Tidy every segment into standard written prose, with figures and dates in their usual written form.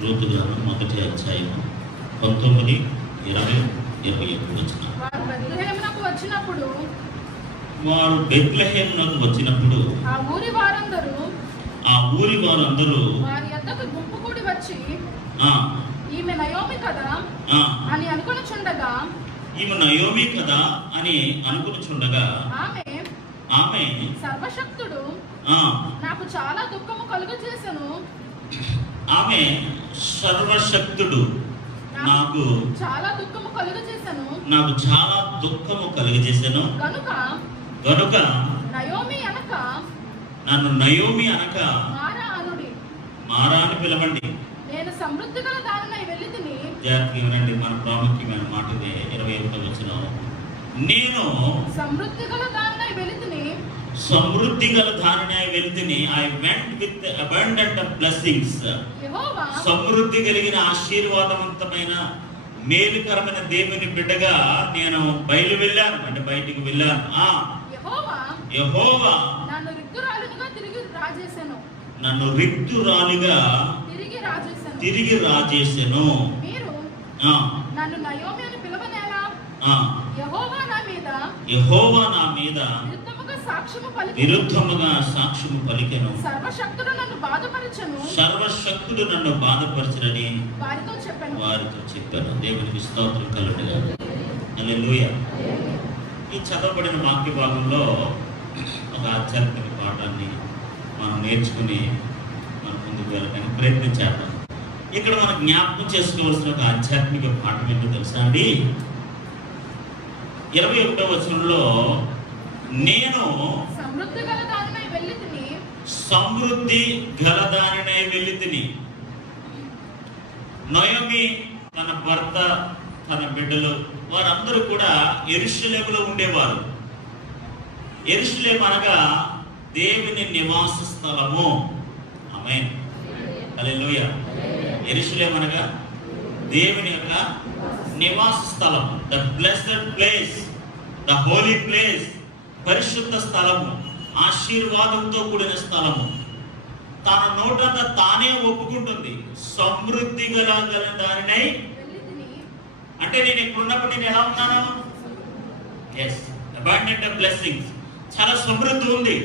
Ruth గ్రంథం 1వ అధ్యాయం 19, 20, 21 వచనం. వారు బెత్లెహేమునకు వచ్చినప్పుడు ఆ ఊరి వారందరూ వారి యొద్దకు గుంపుకూడి వచ్చి ఈమె నయోమి కదా అని అనుకొనుచుండగా ఆమె సర్వశక్తుడు నాకు చాలా దుఃఖము కలుగజేసెను. ఆమె సర్వశక్తుడు నాకు చాలా దుఃఖము కలుగజేసెను గనుక నన్ను నయోమి అనక మారా అని పిలవండి. నేను సమృద్ధి గల దానినై వెళ్ళితిని. జాగ్రత్తగా వినండి, మన ప్రాముఖ్యమైన మాట ఇదే. 21వ వచనం, నేను సమృద్ధి గల దానినై వెళ్ళితిని. I went with abundant of blessings. సమృద్ధి కలిగిన ఆశీర్వాదవంతమైన మేలుకరమైన దేవుని బిడ్డగా నేను వెళ్ళాను, అంటే బయటికి వెళ్ళాను. యెహోవా నన్ను రిక్తురాలుగా తిరిగి రాజేసెను. మీరు నన్ను నయోమి అని పిలవనేలా? యెహోవా నా మీద విరుద్ధముగా సాక్ష్యము పలికెను. సర్వశక్తుడు నన్ను బాధపరచునని వారితో చెప్పాను. దేవునికి స్తోత్రం కలుగునుగా. హల్లెలూయా. ఈ చదవబడిన వాక్య భాగంలో ఒక ఆధ్యాత్మిక పాఠాన్ని మనం నేర్చుకుని మనం ముందుకు వెళ్ళడానికి ప్రయత్నం చేద్దాం. ఇక్కడ మనం జ్ఞాపకం చేసుకోవాల్సిన ఒక ఆధ్యాత్మిక పాఠం ఏంటో తెలుసా అండి? 21వ వచనంలో నేను సమృద్ధి గలదానినై వెళ్ళితిని. నయోమి తన భర్త, తన బిడ్డలు వారందరూ కూడా యెరూషలేములో ఉండేవారు. యెరూషలేము అనగా దేవుని నివాస స్థలము. ఆమేన్, హల్లెలూయా. యెరూషలేము అనగా దేవుని యొక్క నివాస స్థలం, the blessed place, the holy place, పరిశుద్ధ స్థలము, ఆశీర్వాదంతో కూడిన స్థలము. తన నోటంతా తానే ఒప్పుకుంటుంది, సమృద్ధి గల దానినై. అంటే నేను ఇక్కడ ఉన్నప్పుడు నేను ఎలా ఉన్నాను? Yes, abundant of blessings. చాలా సమృద్ధి ఉంది,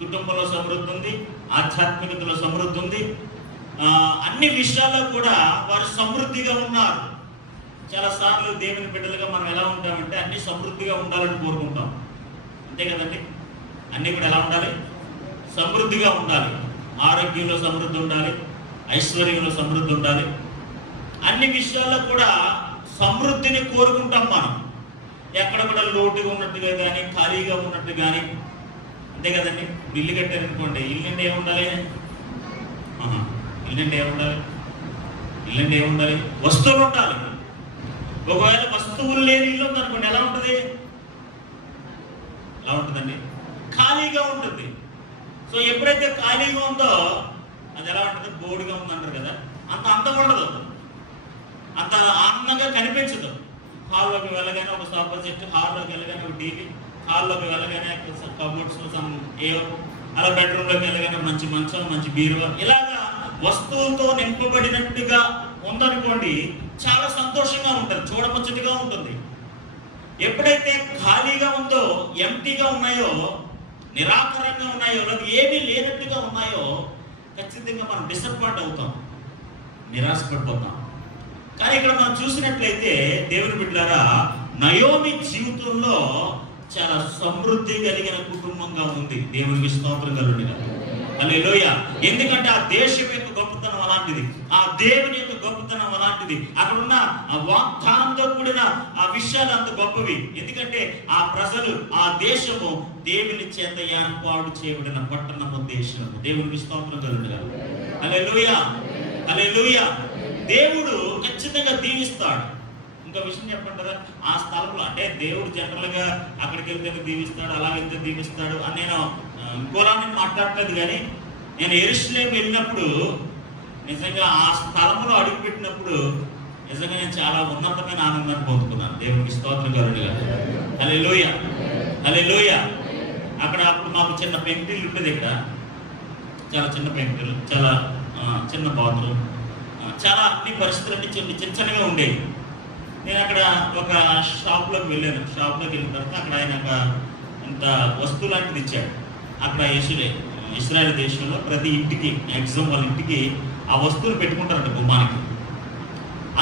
కుటుంబంలో సమృద్ధి ఉంది, ఆధ్యాత్మికతలో సమృద్ధి ఉంది, అన్ని విషయాల్లో కూడా వారు సమృద్ధిగా ఉన్నారు. చాలా సార్లు దేవుని బిడ్డలుగా మనం ఎలా ఉంటామంటే అన్ని సమృద్ధిగా ఉండాలని కోరుకుంటాం, అంతే కదండి? అన్ని కూడా ఎలా ఉండాలి? సమృద్ధిగా ఉండాలి. ఆరోగ్యంలో సమృద్ధి ఉండాలి, ఐశ్వర్యంలో సమృద్ధి ఉండాలి, అన్ని విషయాల్లో కూడా సమృద్ధిని కోరుకుంటాం మనం. ఎక్కడ కూడా లోటుగా ఉన్నట్టుగా కానీ, ఖాళీగా ఉన్నట్టు కానీ, అంతే కదండి? ఇల్లు కట్టారనుకోండి, ఇల్లుండి ఏముండాలి? ఇల్లుండి ఏముండాలి? వస్తువులు ఉండాలి. ఒకవేళ వస్తువులు లేని ఇల్లు ఉందనుకోండి, ఎలా ఉంటుందండి? ఖాళీగా ఉంటుంది. సో ఎప్పుడైతే ఖాళీగా ఉందో అది ఎలా ఉంటుంది? బోర్డుగా ఉందంటారు కదా, అంత అందం ఉండదు, అంత ఆనందంగా కనిపించదు. హాల్లోకి వెళ్ళగానే ఒక సోఫా సెట్, హాల్లోకి వెళ్ళగానే ఒక టీవీ, హాల్లోకి వెళ్ళగానే కబోర్డ్స్ ఏవో, అలా బెడ్రూమ్లోకి వెళ్ళగానే మంచి మంచం, మంచి బీరువా, ఇలాగా వస్తువులతో నింపబడినట్టుగా ఉందనుకోండి, చాలా సంతోషంగా ఉంటుంది, చూడముచ్చటిగా ఉంటుంది. ఎప్పుడైతే ఖాళీగా ఉందో, ఎంటీగా ఉన్నాయో, నిరాకరంగా ఉన్నాయో, లేదా ఏమీ లేనట్టుగా ఉన్నాయో, ఖచ్చితంగా మనం డిసప్పాయింట్ అవుతాం, నిరాశపడిపోతాం. కానీ ఇక్కడ మనం చూసినట్లయితే దేవుని బిడ్డలారా, నయోమి జీవితంలో చాలా సమృద్ధి కలిగిన కుటుంబంగా ఉంది. దేవునికి స్తోత్రం కలుగునుగా. హల్లెలూయా. ఎందుకంటే ఆ దేశం యొక్క గొప్పతనం అలాంటిది, ఆ దేవుని యొక్క గొప్పతనం అలాంటిది, అక్కడ ఉన్న ఆ వాగ్దానంతో కూడిన ఆ విషయాలు అంత గొప్పవి. ఎందుకంటే ఆ ప్రజలు, ఆ దేశము దేవుని చేత ఏర్పాటు చేయబడిన పట్టణము, దేశము. దేవునికి స్తోత్రం కలుగునుగా. హల్లెలూయా, హల్లెలూయా. దేవుడు ఖచ్చితంగా దీవిస్తాడు. ఇంకో విషయం చెప్పండి కదా, ఆ స్థలంలో అంటే దేవుడు జనరల్గా అక్కడికి వెళ్తే దీవిస్తాడు, అలా వెళ్తే దీవిస్తాడు అని నేను ఇంకోలా మాట్లాడలేదు. కానీ నేను యెరూషలేము వెళ్ళినప్పుడు, నిజంగా ఆ స్థలంలో అడుగుపెట్టినప్పుడు నిజంగా నేను చాలా ఉన్నతమైన ఆనందాన్ని పొందుకున్నాను. దేవునికి స్తోత్రం కలుగునుగా. హల్లెలూయా, హల్లెలూయా. అప్పుడు మాకు చిన్న పెంకుటిల్లు ఉంటుంది. ఇక్కడ చాలా చిన్న పెంకుటిల్లు, చాలా చిన్న బాత్రూమ్, చాలా అన్ని పరిస్థితులు అన్ని చిన్న చిన్నగా ఉండేవి. నేను అక్కడ ఒక షాప్లోకి వెళ్ళాను. షాప్లోకి వెళ్ళిన తర్వాత అక్కడ ఆయన ఒక ఇంత వస్తువు లాంటిది ఇచ్చాడు. అక్కడ ఇస్రాయల్ దేశంలో ప్రతి ఇంటికి మ్యాక్సిమం వాళ్ళ ఇంటికి ఆ వస్తువులు పెట్టుకుంటారంట గుమ్మానికి.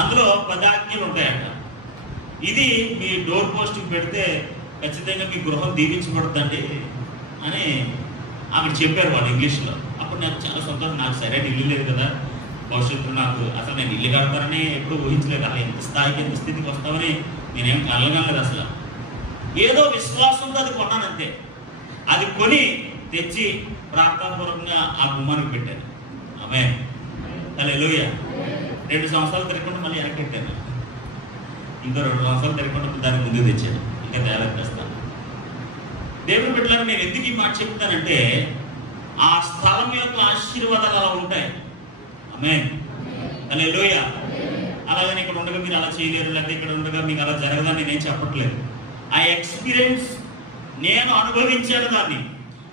అందులో 10 ఆజ్ఞలు ఉంటాయంట. ఇది మీ డోర్ పోస్ట్కి పెడితే ఖచ్చితంగా మీ గృహం దీవించబడుతుంది అని అక్కడ చెప్పారు వాళ్ళు ఇంగ్లీష్లో. అప్పుడు నాకు చాలా సంతోషం. నాకు సరైన ఇల్లు లేదు కదా, భవిష్యత్తులో నాకు అసలు నేను ఇల్లు కడతానని ఎప్పుడు ఊహించలేదు. అలా ఎంత స్థాయికి ఎంత స్థితికి వస్తామని నేనేం కలగలేదు. అసలు ఏదో విశ్వాసంతో అది కొన్నాను అంతే. అది కొని తెచ్చి ప్రార్థనాపూర్వకంగా ఆ గుమ్మానికి పెట్టాను. ఆమేన్, హల్లెలూయా. 2 సంవత్సరాలు తిరగకుండా మళ్ళీ వెనక్కి పెట్టాను. ఇంకో 2 సంవత్సరాలు తిరగకుండా దాన్ని ముందుకు తెచ్చాను. ఇంకా తేలేస్తాను. దేవుని బిడ్డలకు నేను ఎందుకు ఈ మాట చెప్తానంటే, ఆ స్థలం యొక్క ఆశీర్వాదాలు అలా ఉంటాయి. ఆమేన్, హల్లెలూయా. అలాగని ఇక్కడ ఉండగా మీరు అలా చేయలేరు, లేకపోతే ఇక్కడ ఉండగా మీకు అలా జరగదని నేనేం చెప్పట్లేదు. ఆ ఎక్స్పీరియన్స్ నేను అనుభవించాను. దాన్ని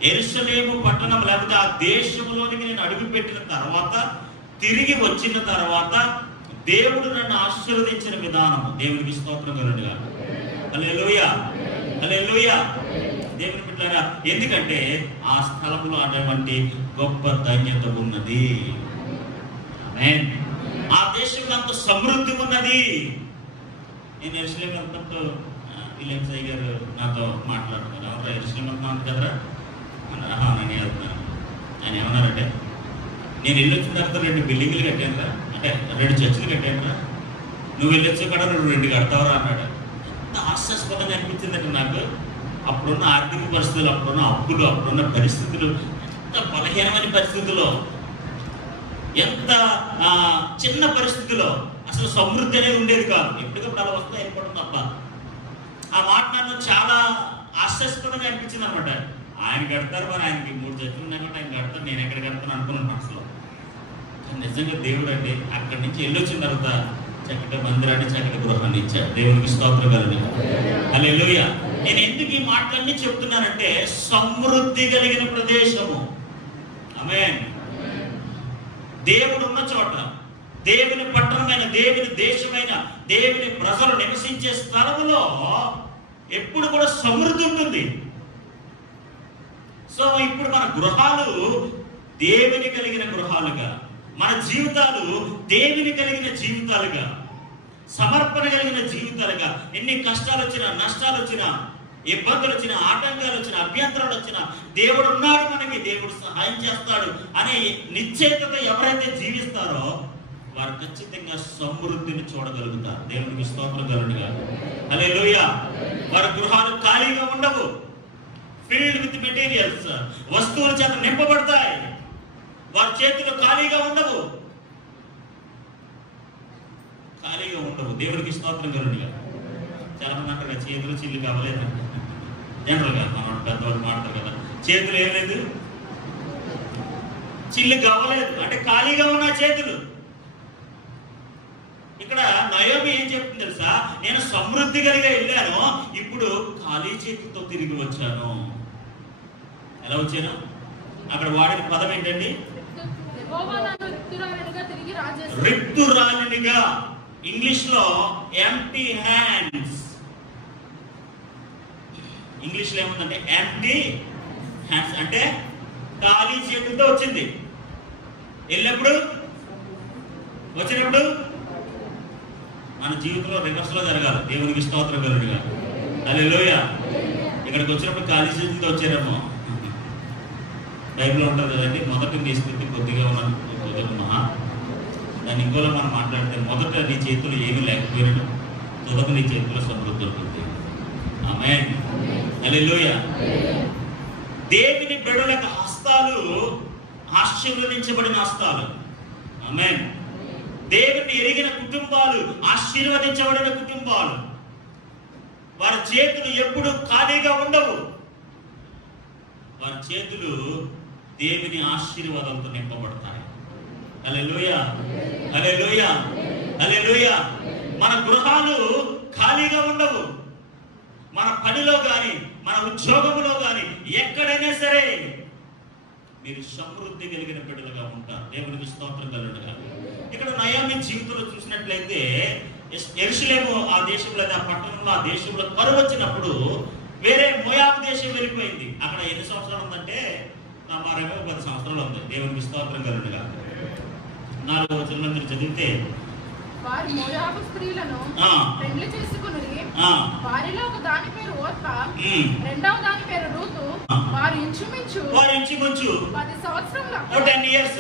యెరూషలేము పట్టణం లేకపోతే ఆ దేశంలోనికి నేను అడుగుపెట్టిన తర్వాత, తిరిగి వచ్చిన తర్వాత దేవుడు నన్ను ఆశీర్వదించిన విధానం దేవునికి స్తోత్రం కలుగునుగా. హల్లెలూయా, హల్లెలూయా. దేవుని బిడ్డలారా, ఎందుకంటే ఆ స్థలంలో అటువంటి గొప్ప ధన్యత ఉన్నది. ఆమేన్. ఆ దేశంలో అంత సమృద్ధి ఉన్నది. నేను యెరూషలేం వెళ్తున్నట్టు విలియం సాయి గారు నాతో మాట్లాడుతున్నారు. ఎవరు యెరూషలేం వెళ్తున్నాను కదరా అన్నారు. నేను వెళ్తున్నాను. ఆయన ఏమన్నారంటే, నేను వెళ్ళొచ్చిన తర్వాత 2 బిల్డింగ్లు కట్టానురా, అంటే 2 చర్చిలు కట్టానురా, నువ్వు వెళ్ళొచ్చు కూడా 2 కడతావరా అన్నాడు. ఎంత హాస్యాస్పదంగా అనిపించిందంటే నాకు. అప్పుడున్న ఆర్థిక పరిస్థితులు, అప్పుడున్న అప్పులు, అప్పుడున్న పరిస్థితులు, ఎంత బలహీనమైన పరిస్థితుల్లో, ఎంత చిన్న పరిస్థితిలో అసలు సమృద్ధి అనేది ఉండేది కాదు. ఎప్పటికప్పుడు అలా వస్తే అయిపోవడం తప్ప. ఆ మాట నన్ను చాలా హాస్యాస్పదంగా అనిపించింది అనమాట. ఆయన కడతారు, మరి ఆయనకి 3 చర్చలు ఉన్నాయన్నమాట, ఆయన కడతారు, నేను ఎక్కడ కడతాను అనుకున్నాను అసలు. నిజంగా దేవుడు అండి అక్కడి నుంచి వెళ్ళొచ్చిన తర్వాత చక్కటి మందిరాన్ని, చక్కటి గృహాన్ని ఇచ్చాడు. దేవునికి స్తోత్రం కలుగును. హల్లెలూయా. నేను ఎందుకు ఈ మాటలన్నీ చెప్తున్నానంటే, సమృద్ధి కలిగిన ప్రదేశము. ఆమేన్. దేవుడు ఉన్న చోట, దేవుని పట్టణమైన, దేవుని దేశమైన, దేవుని ప్రజలు నివసించే స్థలములో ఎప్పుడు కూడా సమృద్ధి ఉంటుంది. సో ఇప్పుడు మన గృహాలు దేవుని కలిగిన గృహాలుగా, మన జీవితాలు దేవుని కలిగిన జీవితాలుగా, సమర్పణ కలిగిన జీవితాలుగా, ఎన్ని కష్టాలు వచ్చినా, నష్టాలు వచ్చినా, ఇబ్బందులు వచ్చినా, ఆటంకాలు వచ్చినా, అభ్యంతరాలు వచ్చినా, దేవుడు ఉన్నాడు, మనకి దేవుడు సహాయం చేస్తాడు అనే నిశ్చయితతో ఎవరైతే జీవిస్తారో వారు ఖచ్చితంగా సమృద్ధిని చూడగలుగుతారు. దేవునికి స్తోత్రం కలుగునుగా. హల్లెలూయా. వారి గృహాలు ఖాళీగా ఉండవు. ఫిల్డ్ విత్ మెటీరియల్స్, వస్తువుల చేత నింపబడతాయి. వారి చేతులు ఖాళీగా ఉండవు, ఖాళీగా ఉండవు. దేవునికి స్తోత్రం కలుగునుగా. చాలా మంది అంటారు కదా, చేతులు చిల్లు కావలేదు. జనరల్గా మన పెద్దవాళ్ళు మాట్లాడతారు కదా, చేతులు ఏం లేదు, చిల్లు కావలేదు అంటే ఖాళీగా ఉన్న చేతులు. ఇక్కడ నయోమి ఏం చెప్తుంది తెలుసా, నేను సమృద్ధి కలిగా వెళ్ళాను, ఇప్పుడు ఖాళీ చేతితో తిరిగి వచ్చాను. ఎలా వచ్చాను? అక్కడ వాడిన పదం ఏంటండి? రిక్తురాలినిగా. ఇంగ్లీష్ లో ఎంప్టీ హ్యాండ్స్. ఇంగ్లీష్ లో ఏముందంటే ఎంప్టీ హ్యాండ్స్ అంటే ఖాళీ చేతులతో వచ్చింది. వెళ్ళినప్పుడు, వచ్చినప్పుడు మన జీవితంలో రివర్స్ లో జరగాలి. దేవునికి స్తోత్రం కలుగునుగా. హల్లెలూయా. ఇక్కడికి వచ్చినప్పుడు ఖాళీ చేతులతో వచ్చారేమో. బైబిల్లో ఉంటుంది కదండి, మొదటి నీ స్థితి కొద్దిగా ఉన్న మహా. దాన్ని ఇంకోలో మనం మాట్లాడితే, మొదట నీ చేతులు ఏమీ లేకపోయినట్టు మొదట నీ చేతుల్లో సమృద్ధి ఉంటుంది. ఆమేన్, హల్లెలూయా. దేవుని బిడ్డల హస్తాలు ఆశీర్వదించబడిన హస్తాలు. ఆమేన్. దేవుని ఎరిగిన కుటుంబాలు ఆశీర్వదించబడిన కుటుంబాలు. వారి చేతులు ఎప్పుడు ఖాళీగా ఉండవు. వారి చేతులు దేవుని ఆశీర్వాదాలతో నింపబడతాయి. హల్లెలూయా, హల్లెలూయా, హల్లెలూయా. మన గృహాలు ఖాళీగా ఉండవు. మన పనిలో కానీ, మన ఉద్యోగంలో కానీ, ఎక్కడైనా సరే మీరు సమృద్ధి కలిగిన బిడ్డలుగా ఉంటారు. దేవునికి స్తోత్రం కలుగునుగా. ఇక్కడ నయోమి జీవితంలో చూసినట్లయితే యెరూషలేము ఆ దేశంలో, ఆ పట్టణంలో, ఆ దేశంలో కరువు వచ్చినప్పుడు వేరే మోయాబు దేశం వెళ్ళిపోయింది. అక్కడ ఎన్ని సంవత్సరాలు ఉందంటే మరేమో 10 సంవత్సరాలు ఉంది. దేవునికి స్తోత్రం కలుగునుగా. 4వ వచనంలో మీరు చదివితే, వారి మోయాబు స్త్రీలను పెళ్లి చేసుకుని వారిలో ఒక దాని పేరు ఓర్పా, రెండవ దాని పేరు రూతు. వారు ఇంచుమించు 10 సంవత్సరములు 10 years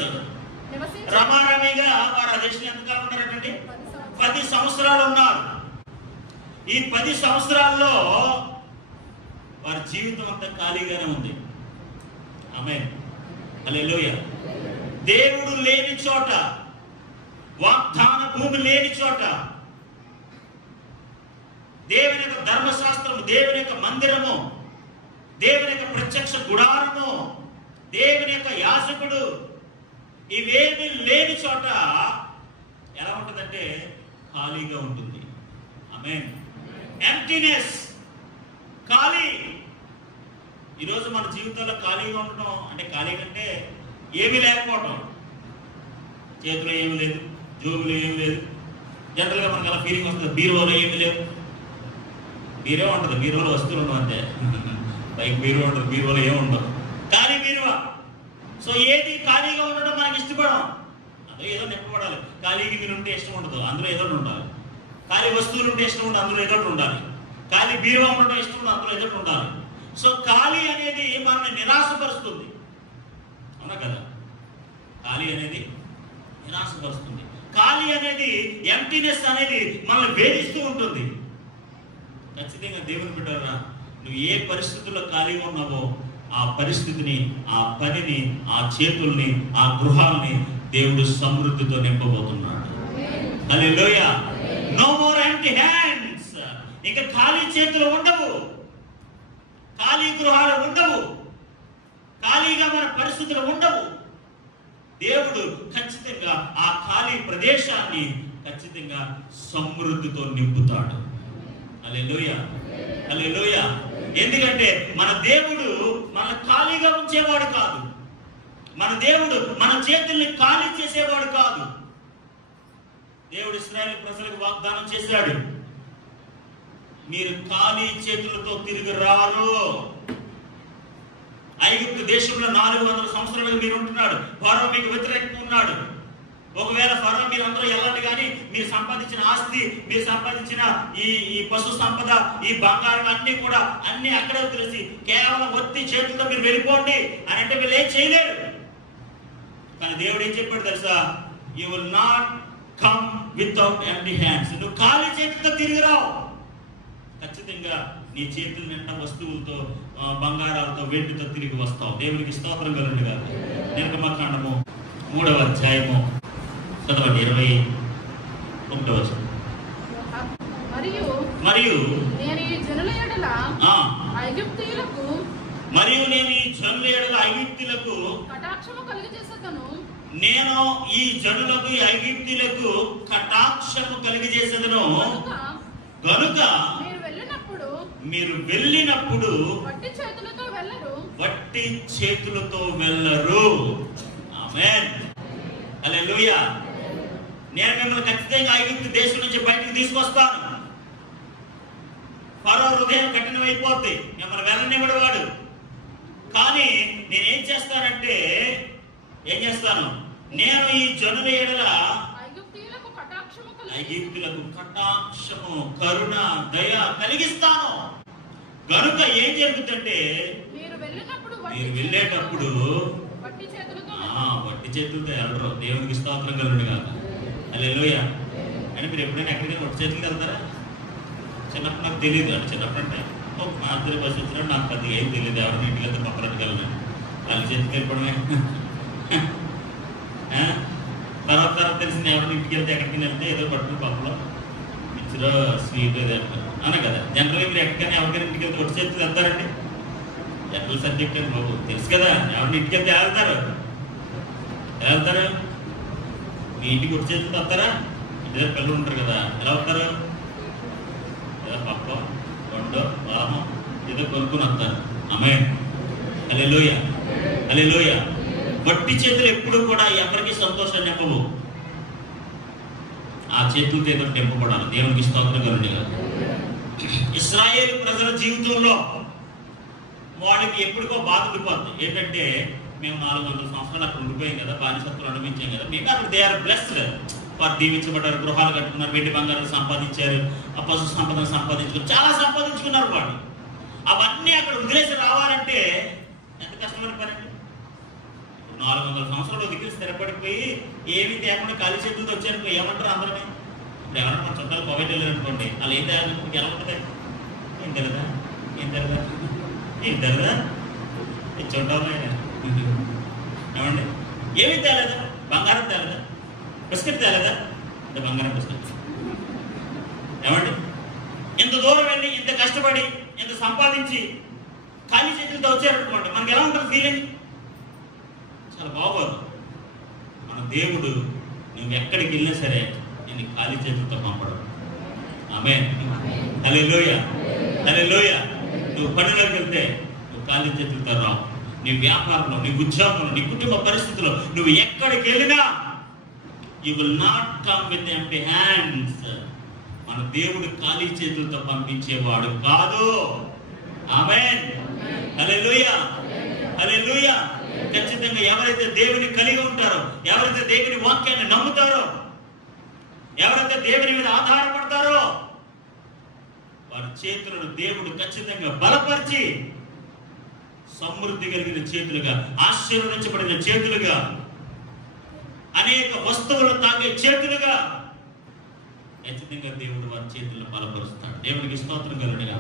రమారమిగా వారు ఆ దేశంలో ఎంతకాలం ఉన్నారంటే 10 సంవత్సరాలు ఉన్నారు. ఈ 10 సంవత్సరాల్లో వారి జీవితం అంతా ఖాళీగానే ఉంది. ఆమేన్, హల్లెలూయా. దేవుడు లేని చోట, వాగ్దాన భూమి లేని చోట, దేవుని యొక్క ధర్మశాస్త్రము, దేవుని యొక్క మందిరము, దేవుని యొక్క ప్రత్యక్ష గుడారము, దేవుని యొక్క యాజకుడు, ఇవేమి లేని చోట ఎలా ఉంటుందంటే ఖాళీగా ఉంటుంది. ఆమేన్. ఎంప్టీనెస్, ఖాళీ. ఈరోజు మన జీవితంలో ఖాళీగా ఉండడం అంటే, ఖాళీ కంటే ఏమీ లేకపోవడం. చేతిలో ఏమీ లేదు, జోబులో ఏమీ లేదు. జనరల్గా మనకు అలా ఫీలింగ్ వస్తుంది. బీరువాలో ఏమీ లేవు. బీరువా ఉంటుంది, బీరువాలో వస్తువులు ఉండవు అంతే. బైక్ బీరువా ఉంటుంది, బీరువాలో ఏమి ఉండవు. ఖాళీ బీరువా. సో ఏది ఖాళీగా ఉండడం మనకి ఇష్టపడం. అందులో ఏదో నింపబడాలి. ఖాళీకి మీరు ఉంటే ఇష్టం ఉండదు, అందులో ఏదో ఉండాలి. ఖాళీ వస్తువులు ఉంటే ఇష్టం ఉండదు, అందులో ఏదో ఉండాలి. ఖాళీ బీరువా ఉండడం ఇష్టం ఉండదు, అందులో ఏదో ఉండాలి. సో ఖాళీ అనేది మనల్ని నిరాశపరుస్తుంది. అవునా కదా? ఖాళీ అనేది నిరాశపరుస్తుంది. ఖాళీ అనేది, ఎంప్టీనెస్ అనేది మనల్ని వేధిస్తూ ఉంటుంది. ఖచ్చితంగా దేవుని బిడ్డలారా, నువ్వు ఏ పరిస్థితుల్లో ఖాళీగా ఉన్నావో ఆ పరిస్థితిని, ఆ పనిని, ఆ చేతుల్ని, ఆ గృహాల్ని దేవుడు సమృద్ధితో నింపబోతున్నాడు. హల్లెలూయా. No more empty hands. ఇక ఖాళీ చేతులు ఉండవు, ఖాళీ గృహాలు ఉండవు, ఖాళీగా మన పరిస్థితులు ఉండవు. దేవుడు ఖచ్చితంగా ఆ ఖాళీ ప్రదేశాన్ని ఖచ్చితంగా సమృద్ధితో నింపుతాడు. హల్లెలూయా, హల్లెలూయా. ఎందుకంటే మన దేవుడు మన ఖాళీగా ఉంచేవాడు కాదు. మన దేవుడు మన చేతుల్ని ఖాళీ చేసేవాడు కాదు. దేవుడు ఇశ్రాయేలు ప్రజలకు వాగ్దానం చేశాడు, మీరు ఖాళీ చేతులతో తిరిగి రారు. ఐగుప్తు దేశంలో 400 సంవత్సరాలుగా మీరు ఉంటున్నాడు. ఫరో మీకు వ్యతిరేకంగా ఉన్నాడు. ఒకవేళ ఫరో మీరందరూ వెళ్ళండి, కానీ మీరు సంపాదించిన ఆస్తి, మీరు సంపాదించిన ఈ పశు సంపద, ఈ బంగారం అన్ని కూడా అన్ని అక్కడే వదిలేసి కేవలం ఒత్తి చేతులతో మీరు వెళ్ళిపోండి అని అంటే వీళ్ళు ఏం చేయలేరు. కానీ దేవుడు ఏం చెప్పాడు తెలుసా? You will not come without empty hands. నువ్వు ఖాళీ చేతులతో తిరిగి రావు. ఖచ్చితంగా నీ చేతుల నిండా వస్తువులతో, బంగారాలతో, వెండితో తిరిగి వస్తావు. దేవునికి స్తోత్రం కలుగునుగా. నిర్గమకాండము 3వ అధ్యాయము చదవండి, 21వ వచనం. మరియు నేను ఈ జనుల ఎడల ఐగుప్తీయులకు కటాక్షము కలుగజేసేదను. నేను ఈ జనులకు, ఐగుప్తీయులకు కటాక్షము కలిగజేసేదను. గనుక మీరు వెళ్ళినప్పుడు వట్టి చేతులతో వెళ్ళరు. ఆమేన్, హల్లెలూయా. నేను మిమ్మల్ని ఖచ్చితంగా ఐగుప్తు దేశం నుంచి బయటకు తీసుకొస్తాను. ఫరో హృదయం కఠినమైపోద్ది, మిమ్మల్ని వెళ్ళనివ్వడు వాడు. కానీ నేనేం చేస్తానంటే, నేను ఈ జనుల ఎడల ఐగుప్తులకు కటాక్షము, కరుణ, దయ కలిగిస్తాను. గనుక ఏం జరుగుతుందంటే, మీరు వెళ్ళేటప్పుడు వట్టి చేతులతో వెళ్ళరు. దేవునికి స్తోత్రం కలుగునుగా. హల్లెలూయా. అంటే మీరు ఎప్పుడైనా ఎక్కడికైనా వట్టి చేతులకి వెళ్తారా? చిన్నప్పుడు నాకు తెలియదు. అంటే చిన్నప్పుడు అంటే మా ఇద్దరు బస్సు వచ్చినప్పుడు నాకు పెద్దగా ఏం తెలియదు. ఎవరిని ఇంటికి వెళ్తే పక్కనట్టు వెళ్ళను, వాళ్ళ చేతికి వెళ్ళిపోవడమే. తర్వాత తెలిసింది, ఎవరిని ఇంటికి వెళ్తే ఎక్కడికి వెళ్తే ఏదో పట్టుకుని పక్కలో మిక్చరో స్వీట్ ఏదో అన్నా కదా. జనరల్గా మీరు ఎక్కడికైనా ఎవరికైనా ఇంటికి వెళ్తే వట్టి చేతులు వెళ్తారండి. జనరల్ సబ్జెక్ట్ అని బాబు తెలుసు కదా. ఎవరిని ఇంటికి వెళ్తే వెళ్తారు. మీ ఇంటికి వట్టి చేతులతో వస్తారా? ఇంటి దగ్గర పిల్లలు ఉంటారు కదా, ఎలా వస్తారు? ఏదో పప్ప, వండో, వాహం ఏదో కొనుక్కుని వస్తారు. ఆమేన్, హల్లెలూయా, హల్లెలూయా. వట్టి చేతులు ఎప్పుడు కూడా ఎవరికి సంతోషాన్ని ఇవ్వవు. ఆ చేతులతో ఏదో నింపబడాలి. దేవునికి స్తోత్రం కలుగునుగా. ఇశ్రాయేలు ప్రజల జీవితంలో వాళ్ళకి ఎప్పటికో బాధ ఉండిపోతుంది. ఏంటంటే మేము 400 సంవత్సరాలు అక్కడ ఉండిపోయాం కదా, బానిసత్వం అనుభవించాం కదా, మేము అక్కడ దే ఆర్ బ్లెస్డ్. వారు దీవించబడ్డారు, గృహాలు కట్టుకున్నారు, వెండి బంగారాలు సంపాదించారు, ఆ పశు సంపదను సంపాదించుకున్నారు, చాలా సంపాదించుకున్నారు వాళ్ళు. అవన్నీ అక్కడ వదిలేసి రావాలంటే ఎంత కష్టమైన పని అండి. 400 సంవత్సరాలు దగ్గర స్థిరపడిపోయి ఏమి తేకుండా ఖాళీ చేతులతో వచ్చారనుకో ఏమంటారు అందరినీ? ఇప్పుడు ఎవరైనా మన చుట్టాలు కోవిడ్ వెళ్ళారనుకోండి, వాళ్ళు ఏం తేవాలి? ఎలా ఉంటుంది? ఏం తెలదా? ఏం తెలదా? ఏం తెలదా? చూడటం ఏమండి? ఏమి తేలేదా? బంగారం తేలేదా? బిస్కెట్ తేలేదా? అంటే బంగారం బిస్కెట్. ఏమండి? ఇంత దూరం వెళ్ళి ఇంత కష్టపడి ఇంత సంపాదించి ఖాళీ చేతులతో వచ్చారనుకోండి, మనకి ఎలా ఉంటుంది ఫీలింగ్? చాలా బాగోదు. మన దేవుడు నువ్వు ఎక్కడికి వెళ్ళినా సరే నేను ఖాళీ చేతులతో పంపడం. ఆమేన్. హల్లెలూయా, హల్లెలూయా. నువ్వు పనిలోకి వెళ్తే నువ్వు ఖాళీ చేతులతో రావు. నీ వ్యాపారంలో, నీ ఉద్యోగంలో, నీ కుటుంబ పరిస్థితుల్లో నువ్వు ఎక్కడికి వెళ్ళినా you will not come with empty hands. మన దేవుడు ఖాళీ చేతులతో పంపించేవాడు కాదు. ఆమేన్. హల్లెలూయా, హల్లెలూయా. ఖచ్చితంగా ఎవరైతే దేవుని కలిగి ఉంటారో, ఎవరైతే దేవుని వాక్యాన్ని నమ్ముతారో, ఎవరైతే దేవుని మీద ఆధారపడతారో వారి చేతులను దేవుడు ఖచ్చితంగా బలపరిచి సమృద్ధి కలిగిన చేతులుగా, ఆశీర్వదించబడిన చేతులుగా, అనేక వస్తువులు తాగే చేతులుగా ఖచ్చితంగా దేవుడు వారి చేతులను బలపరుస్తాడు. దేవునికి స్తోత్రం కలుగునుగా.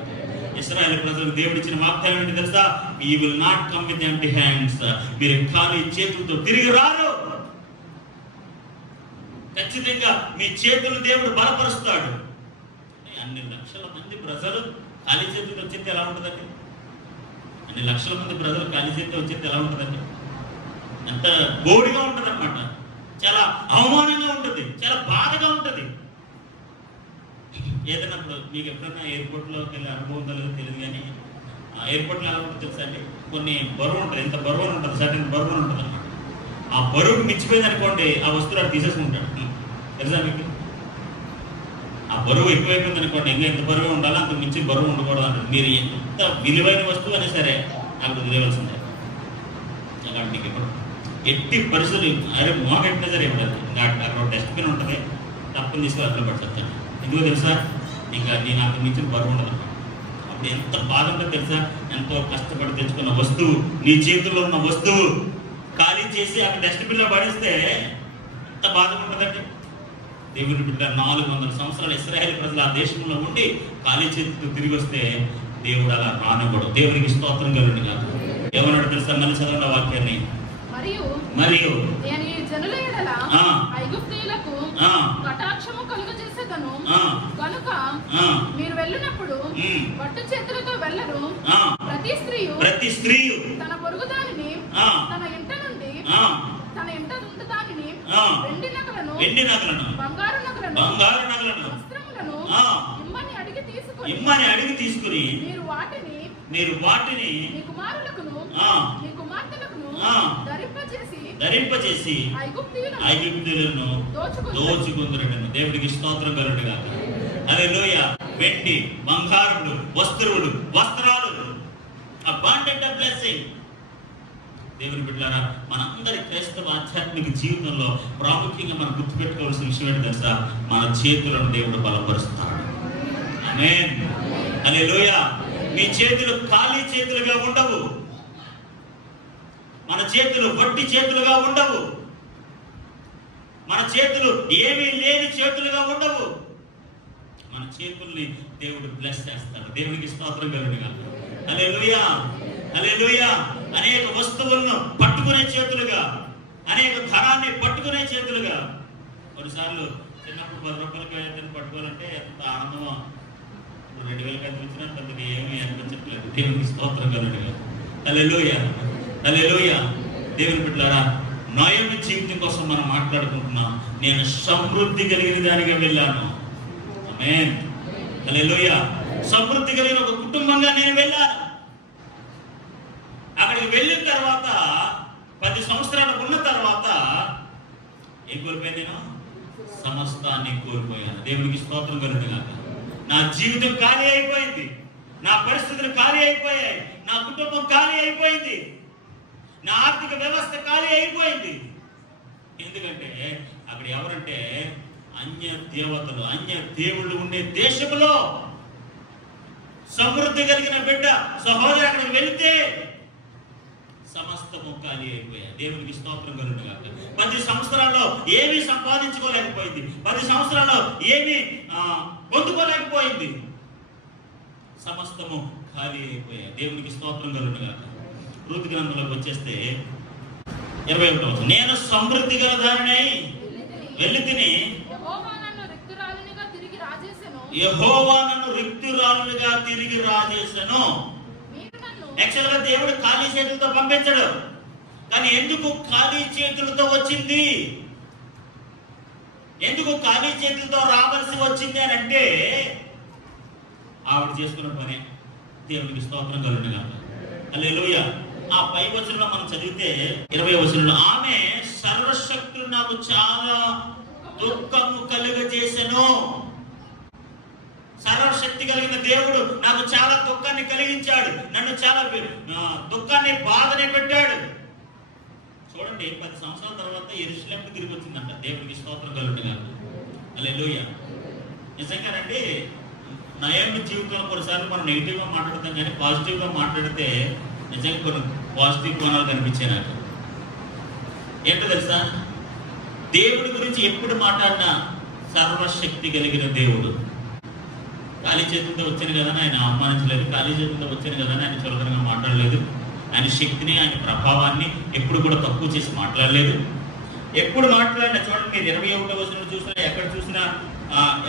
ఇశ్రాయేలు ప్రజలకు దేవుడు ఇచ్చిన వాగ్దానం ఏంటి తెలుసా? You will not come with empty hands. మీరు ఖాళీ చేతులతో తిరిగి రారు. ఖచ్చితంగా మీ చేతులు దేవుడు బలపరుస్తాడు. అన్ని లక్షల మంది ప్రజలు ఖాళీ చేతులతో వచ్చింది ఎలా ఉంటుందండి? అన్ని లక్షల మంది ప్రజలు ఖాళీ చేతితో వచ్చింది ఎలా ఉంటుందండి? ఎంత బోడిగా ఉంటుంది అనమాట. చాలా అవమానంగా ఉంటుంది, చాలా బాధగా ఉంటుంది. ఏదైనా మీకు ఎప్పుడైనా ఎయిర్పోర్ట్లోకి వెళ్ళి అనుభవం లేదో తెలియదు, కానీ ఎయిర్పోర్ట్లో ఎలా ఉంటుంది తెలుసా అండి? కొన్ని బరువు ఉంటుంది, ఎంత బరువు ఉంటుంది, సర్టెన్ బరువు ఉంటుంది అనమాట. ఆ బరువుకి మించిపోయింది అనుకోండి, ఆ వస్తువు తీసేసుకుంటాడు. తెలుసా మీకు? ఆ బరువు ఎక్కువైపోయింది అనుకోండి, ఇంకా ఎంత బరువు ఉండాలో అంత మించి బరువు ఉండకూడదు అంటారు. మీరు ఎంత విలువైన వస్తువు అయినా సరే అక్కడ వదిలేవలసిందే. అక్కడ మీకు ఇప్పుడు ఎట్టి పరిస్థితులు అరే మోగట్టినా సరే ఉండదు. ఇంకా అక్కడ డస్ట్బిన్ ఉంటుంది, తప్పని తీసుకుని అట్లా పడుతుంది. ఎందుకో తెలుసా? ఇంకా నేను అంత మించిన బరువు ఉండదు. అప్పుడు ఎంత బాధ ఉంటుందో తెలుసా? ఎంతో కష్టపడి తెచ్చుకున్న వస్తువు, నీ చేతుల్లో ఉన్న వస్తువు ఖాళీ చేసి అక్కడ డస్ట్బిన్లో పడిస్తే ఎంత బాధ ఉంటుందండి. దేవుని బిడ్డ 400 సంవత్సరాలు ఇశ్రాయేలు ప్రజలు ఆ దేశంలో ఉండి ఖాళీ చేతితో తిరిగి వస్తే దేవుడు అలా రానివ్వడు. దేవునికి స్తోత్రం కలుగునుగా. ఏమన్నాడు తెలుసా? మళ్ళీ చదవండి వాక్యాన్ని. మరియు నేను ఈ జనుల ఎడల ఐగుప్తీయులకు కటాక్షము కలుగజేసేదను కనుక మీరు వెళ్ళినప్పుడు పట్టు చేతులతో వెళ్ళరు. ప్రతి స్త్రీయు తన పొరుగు దానిని, తన ఇంట నుండి తన ఇంట నుండి దానిని, వెండి నగలను, బంగారు నగలను, వస్త్రములను ఇమ్మని అడిగి తీసుకుని మీరు వాటిని మీ కుమారులకును మీ కుమార్తెలకును ధరింపచేసి ఐగుప్తీయులను దోచుకుందురని. దేవుడికి స్తోత్రం కలుగునుగా. హల్లెలూయా. వెండి, బంగారములు, వస్త్రాలు, అబాండెంట్ ఆఫ్ బ్లెస్సింగ్. దేవుని బిడ్డలారా, మనందరి క్రైస్తవ ఆధ్యాత్మిక జీవితంలో ప్రాముఖ్యంగా మనం గుర్తుపెట్టుకోవాల్సిన విషయం ఏంటి తెలుసా? మన చేతులను దేవుడు బలపరుస్తాడు. ఆమేన్. హల్లెలూయా. మీ చేతులు ఖాళీ చేతులుగా ఉండవు. మన చేతులు వట్టి చేతులుగా ఉండవు. మన చేతులు ఏమీ లేని చేతులుగా ఉండవు. మన చేతుల్ని దేవుడు బ్లెస్ చేస్తాడు. దేవునికి స్తోత్రం కలుగునుగా. హల్లెలూయా, హల్లెలూయా. అనేక వస్తువులను పట్టుకునే చేతులుగా, అనేక ధనాన్ని పట్టుకునే చేతులుగా. కొన్నిసార్లు చిన్నప్పుడు 10 రూపాయలకి ఏదైనా పట్టుకోవాలంటే ఎంత ఆనందమో. 2000 కనిపించినట్టు అందుకు ఏమీ అనిపించట్లేదు. దేవునికి స్తోత్రం కలుగునుగా. హల్లెలూయా, హల్లెలూయా. దేవుని బిడ్డలారా, నోయమి జీవితం కోసం మనం మాట్లాడుకుంటున్నాం. నేను సమృద్ధి కలిగిన దానిగా వెళ్ళాను. ఆమేన్. హల్లెలూయా. సమృద్ధి కలిగిన ఒక కుటుంబంగా నేను వెళ్ళాను. అక్కడికి వెళ్ళిన తర్వాత 10 సంవత్సరాలు ఉన్న తర్వాత ఏం కోల్పోయాను? నేను సమస్తాన్ని కోల్పోయాను. దేవునికి స్తోత్రం కలుగుగాక. నా జీవితం ఖాళీ అయిపోయింది, నా పరిస్థితులు ఖాళీ అయిపోయాయి, నా కుటుంబం ఖాళీ అయిపోయింది, నా ఆర్థిక వ్యవస్థ ఖాళీ అయిపోయింది. ఎందుకంటే అక్కడ ఎవరంటే అన్య దేవతలు, అన్య దేవుళ్ళు ఉండే దేశంలో సమృద్ధి కలిగిన బిడ్డ సహోదరు అక్కడికి వెళితే సమస్తము ఖాళీ అయిపోయాయి. దేవునికి స్తోత్రం కలుగుగాక. 10 సంవత్సరాల్లో ఏమీ సంపాదించుకోలేకపోయింది, 10 సంవత్సరాల్లో ఏమీ పొందుకోలేకపోయింది, సమస్తము ఖాళీ అయిపోయాయి. దేవునికి స్తోత్రం కలుగుగాక. రూతు గ్రంథంలోకి వచ్చేస్తే 21వ వచనం, నేను సమృద్ధి గల దానినై వెళ్ళి తిని యెహోవా నన్ను రిక్తురాలుగా తిరిగి రాజేసెను. యాక్చువల్ గా దేవుడు ఖాళీ చేతులతో పంపించడు, కానీ ఎందుకు ఖాళీ చేతులతో వచ్చింది, ఎందుకు ఖాళీ చేతులతో రావాల్సి వచ్చింది అని అంటే ఆవిడ చేసుకున్న పని. దేవునికి స్తోత్రం కలుగుగాక. హల్లెలూయా. ఆ పై వచనంలో మనం చదివితే 20వ వచనంలో, ఆమె సర్వశక్తులు నాకు చాలా దుఃఖము కలుగజేసెను. సర్వశక్తి కలిగిన దేవుడు నాకు చాలా దుఃఖాన్ని కలిగించాడు, నన్ను చాలా దుఃఖాన్ని బాధని పెట్టాడు. చూడండి, 10 సంవత్సరాల తర్వాత యెరూషలేముకు తిరిగి వచ్చిందంట. దేవునికి స్తోత్రం కలుగుగాక. హల్లెలూయా. నిజంగానండి, నయోమి జీవితంలో కొన్నిసార్లు మనం నెగిటివ్ గా మాట్లాడతాం, కానీ పాజిటివ్ గా మాట్లాడితే నిజంగా కొన్ని పాజిటివ్ కోణాలు కనిపించాయి నాకు. ఏంటో తెలుసా, దేవుడి గురించి ఎప్పుడు మాట్లాడినా సర్వశక్తి కలిగిన దేవుడు. ఖాళీ చేతులతో వచ్చాను కదా ఆయన అవమానించలేదు, ఖాళీ చేతులతో వచ్చాను కదా ఆయన చులకనగా మాట్లాడలేదు, ఆయన శక్తిని, ఆయన ప్రభావాన్ని ఎప్పుడు కూడా తక్కువ చేసి మాట్లాడలేదు. ఎప్పుడు మాట్లాడినా చూడండి, మీరు 21వ వచనం చూసినా, ఎక్కడ చూసినా,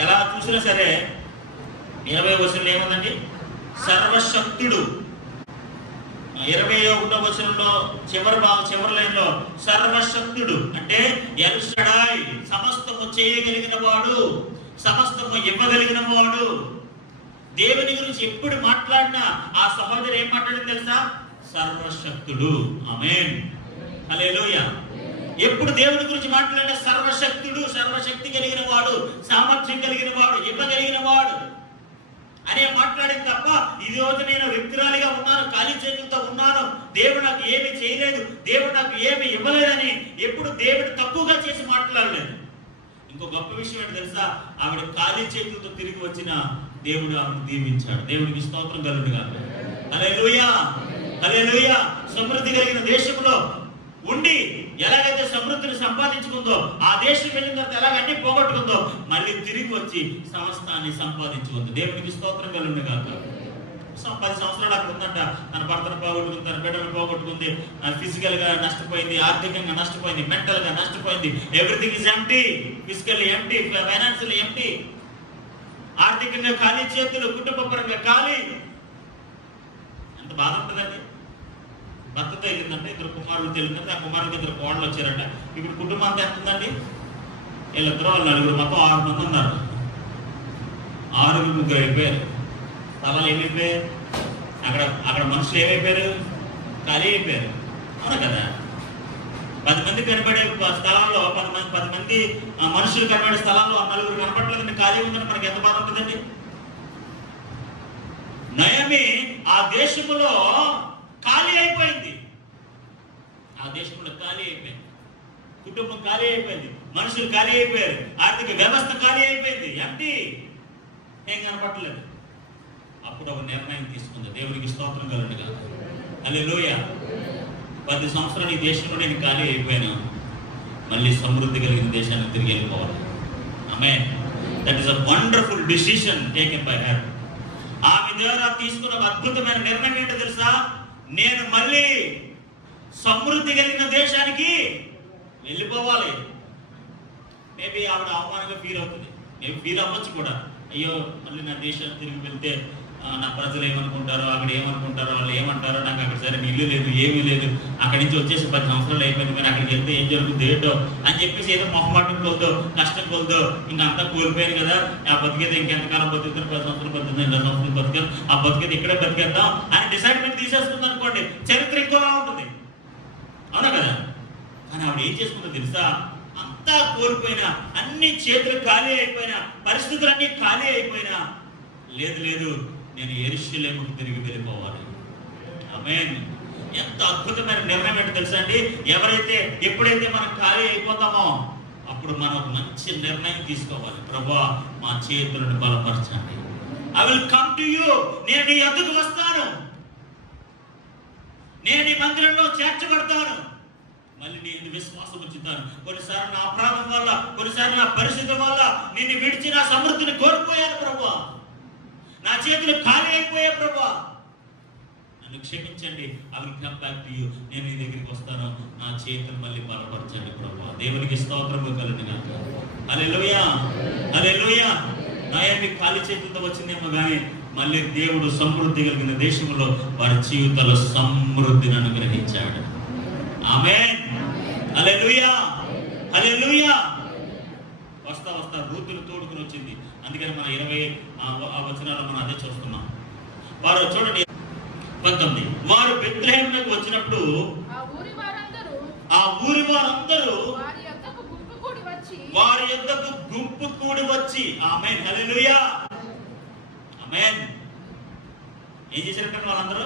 ఎలా చూసినా సరే 20వ వచనంలో ఏముందండి, సర్వశక్తుడు. 21వ వచనంలో చివరి లైన్లో సర్వశక్తుడు అంటే ఎల్ షడాయ్, సమస్తము చేయగలిగిన వాడు, సమస్తము ఇవ్వగలిగిన వాడు. దేవుని గురించి ఎప్పుడు మాట్లాడినా ఆ సహోదరు ఏం మాట్లాడింది తెలుసా, సర్వశక్తుడు. ఆమేన్, హల్లెలూయా. ఎప్పుడు దేవుని గురించి మాట్లాడినా సర్వశక్తుడు, సర్వశక్తి కలిగిన వాడు, సామర్థ్యం కలిగిన వాడు, ఇవ్వగలిగిన వాడు అనే మాట్లాడింది తప్ప ఈ రోజు నేను వ్యక్తిరాలిగా ఉన్నాను, ఖాళీ చేతులతో ఉన్నాను, దేవుడు నాకు ఏమి చేయలేదు, దేవుడు నాకు ఏమి ఇవ్వలేదని ఎప్పుడు దేవుడు తక్కువగా చేసి మాట్లాడలేదు. ఇంకో గొప్ప విషయం ఏంటి తెలుసా, ఆవిడ ఖాళీ చేతులతో తిరిగి వచ్చిన దేవుడు ఆమెను దీవించాడు. దేవుడికి స్తోత్రం కలుగుగాక. హల్లెలూయా, హల్లెలూయా. సమృద్ధి కలిగిన దేశంలో ఉండి ఎలాగైతే సమృద్ధిని సంపాదించుకుందో, ఆ దేశం వెళ్ళిన తర్వాత ఎలాగ అన్ని పోగొట్టుకుందో, మళ్ళీ తిరిగి వచ్చి సమస్తాన్ని సంపాదించుకుంది. దేవుడికి స్తోత్రం కలుగుగాక. 10 సంవత్సరాలు అక్కడ ఉందంట, తన భర్తను పోగొట్టుకుంది, తన బిడ్డను పోగొట్టుకుంది, ఫిజికల్ గా నష్టపోయింది, ఆర్థికంగా నష్టపోయింది, మెంటల్ గా నష్టపోయింది. Everything is empty, physically empty, financially empty. ఆర్థికంగా ఖాళీ చేతులు, కుటుంబ పరంగా ఖాళీ. ఎంత బాధ ఉంటుందండి. భర్తతో వెళ్ళిందంటే 2 కుమారులు తెలియదంటే, ఆ కుమారుడికి 2 కోడలు వచ్చారట. ఇప్పుడు కుటుంబం అంతా ఎంత ఉందండి, వీళ్ళిద్దరూ వాళ్ళు 9, మొత్తం 6 మంది ఉన్నారు. 6 ముగ్గురు అయిపోయారు. స్థలాలు ఏమైపోయారు, అక్కడ మనుషులు ఏమైపోయారు, ఖాళీ అయిపోయారు. అవును కదా. 10 మంది కనబడే స్థలాల్లో 10 మంది మనుషులు కనబడే స్థలాల్లో 4 కనపడలేదండి, ఖాళీ ఉందని మనకి ఎంత బాధ ఉంటుందండి. నయోమి ఆ దేశంలో ఖాళీ అయిపోయింది, ఆ దేశంలో ఖాళీ అయిపోయింది, కుటుంబం ఖాళీ అయిపోయింది, మనుషులు ఖాళీ అయిపోయారు, ఆర్థిక వ్యవస్థ ఖాళీ అయిపోయింది, ఎంటీ, ఏం కనపడలేదు. అప్పుడు ఒక నిర్ణయం తీసుకుంది. దేవునికి స్తోత్రం కలుగుగాక. హల్లెలూయా. 10 సంవత్సరాలు ఈ దేశంలో నేను ఖాళీ అయిపోయాను, మళ్ళీ సమృద్ధి కలిగిన దేశానికి తిరిగి వెళ్ళిపోవాలి. ఆమేన్. That is a wonderful decision taken by her. ఆమె ద్వారా తీసుకున్న ఒక అద్భుతమైన నిర్ణయం ఏంటో తెలుసా, నేను మళ్ళీ సమృద్ధి కలిగిన దేశానికి వెళ్ళిపోవాలి. మేబీ ఆవిడ అవమానంగా ఫీల్ అవుతుంది, మేబీ ఫీల్ అవ్వచ్చు కూడా. అయ్యో, మళ్ళీ నా దేశానికి తిరిగి వెళ్తే నా ప్రజలు ఏమనుకుంటారో, అక్కడ ఏమనుకుంటారో, వాళ్ళు ఏమంటారో, నాకు అక్కడ సరే ఇల్లు లేదు, ఏమీ లేదు, అక్కడి నుంచి వచ్చేసి 10 సంవత్సరాలు అయిపోయింది, కానీ అక్కడికి వెళ్తే ఏం జరుగుతుంది ఏంటో అని చెప్పేసి ఏదో మొహమాటం కోల్దో, కష్టం కోల్దో, ఇంకా అంతా కోల్పోయాను కదా, ఆ బతికేది ఇంకెంతకాలం బతుకుతాను, 10 సంవత్సరాలు బతుకుతాను, 2 సంవత్సరాలు బతికాను, ఆ బతికేది ఇక్కడే బతికేద్దాం అని డిసైడ్మెంట్ తీసేసుకుంది అనుకోండి, చరిత్ర ఇంకోలా ఉంటుంది. అవునా కదా. కానీ ఆవిడ ఏం చేసుకుందో తెలుసా, అంత అంతా కోల్పోయినా, అన్ని చేతులు ఖాళీ అయిపోయినా, పరిస్థితులన్నీ ఖాళీ అయిపోయినా, లేదు లేదు నేను యెరూషలేముకు తిరిగి వెళ్ళిపోవాలి. ఆమేన్. ఎంత అద్భుతమైన నిర్ణయం ఏంటో తెలుసా అండి? ఎప్పుడైతే మనం ఖాళీ అయిపోతామో అప్పుడు మనం ఒక మంచి నిర్ణయం తీసుకోవాలి. ప్రభువా మా చేతులను బలపరచండి. I will come to you. నేను నీ యొద్దకు వస్తాను, నేను నీ మందిరంలో చేర్చబడతాను, మళ్ళీ నేను విశ్వాసం ఉంచుతాను. కొన్నిసార్లు నా అపరాధం వల్ల, కొన్నిసార్లు నా పరిస్థితుల వల్ల నిన్ను విడిచి నా సమృద్ధిని కోల్పోయాను ప్రభువా, నా చేతులు ఖాళీ అయిపోయా ప్రభువా, నన్ను క్షమించండి. I will come back to you. నేను నీ దగ్గరికి వస్తాను, నా చేతులు మళ్ళీ బలపరచండి ప్రభువా. దేవునికి స్తోత్రము కలుగును గాక. హల్లెలూయా, హల్లెలూయా. నయోమి ఖాళీ చేతులతో వచ్చిందేమో కానీ మళ్ళీ దేవుడు సమృద్ధి కలిగిన దేశంలో వారి జీవితంలో సమృద్ధిని అనుగ్రహించాడు. ఆమేన్. హల్లెలూయా, హల్లెలూయా. వస్తా వస్తా రూతులు తోడుకుని వచ్చింది. అందుకని మన 20 వచనాలు మనం అదే చూస్తున్నాం. వారు చూడండి 19. వారు బెత్లెహేమునకు వచ్చినప్పుడు ఆ ఊరి వారందరూ వారి యొద్దకు గుంపు కూడి వచ్చి. ఆమేన్, హల్లెలూయా, ఆమేన్. ఏం చేశారంటే వాళ్ళందరూ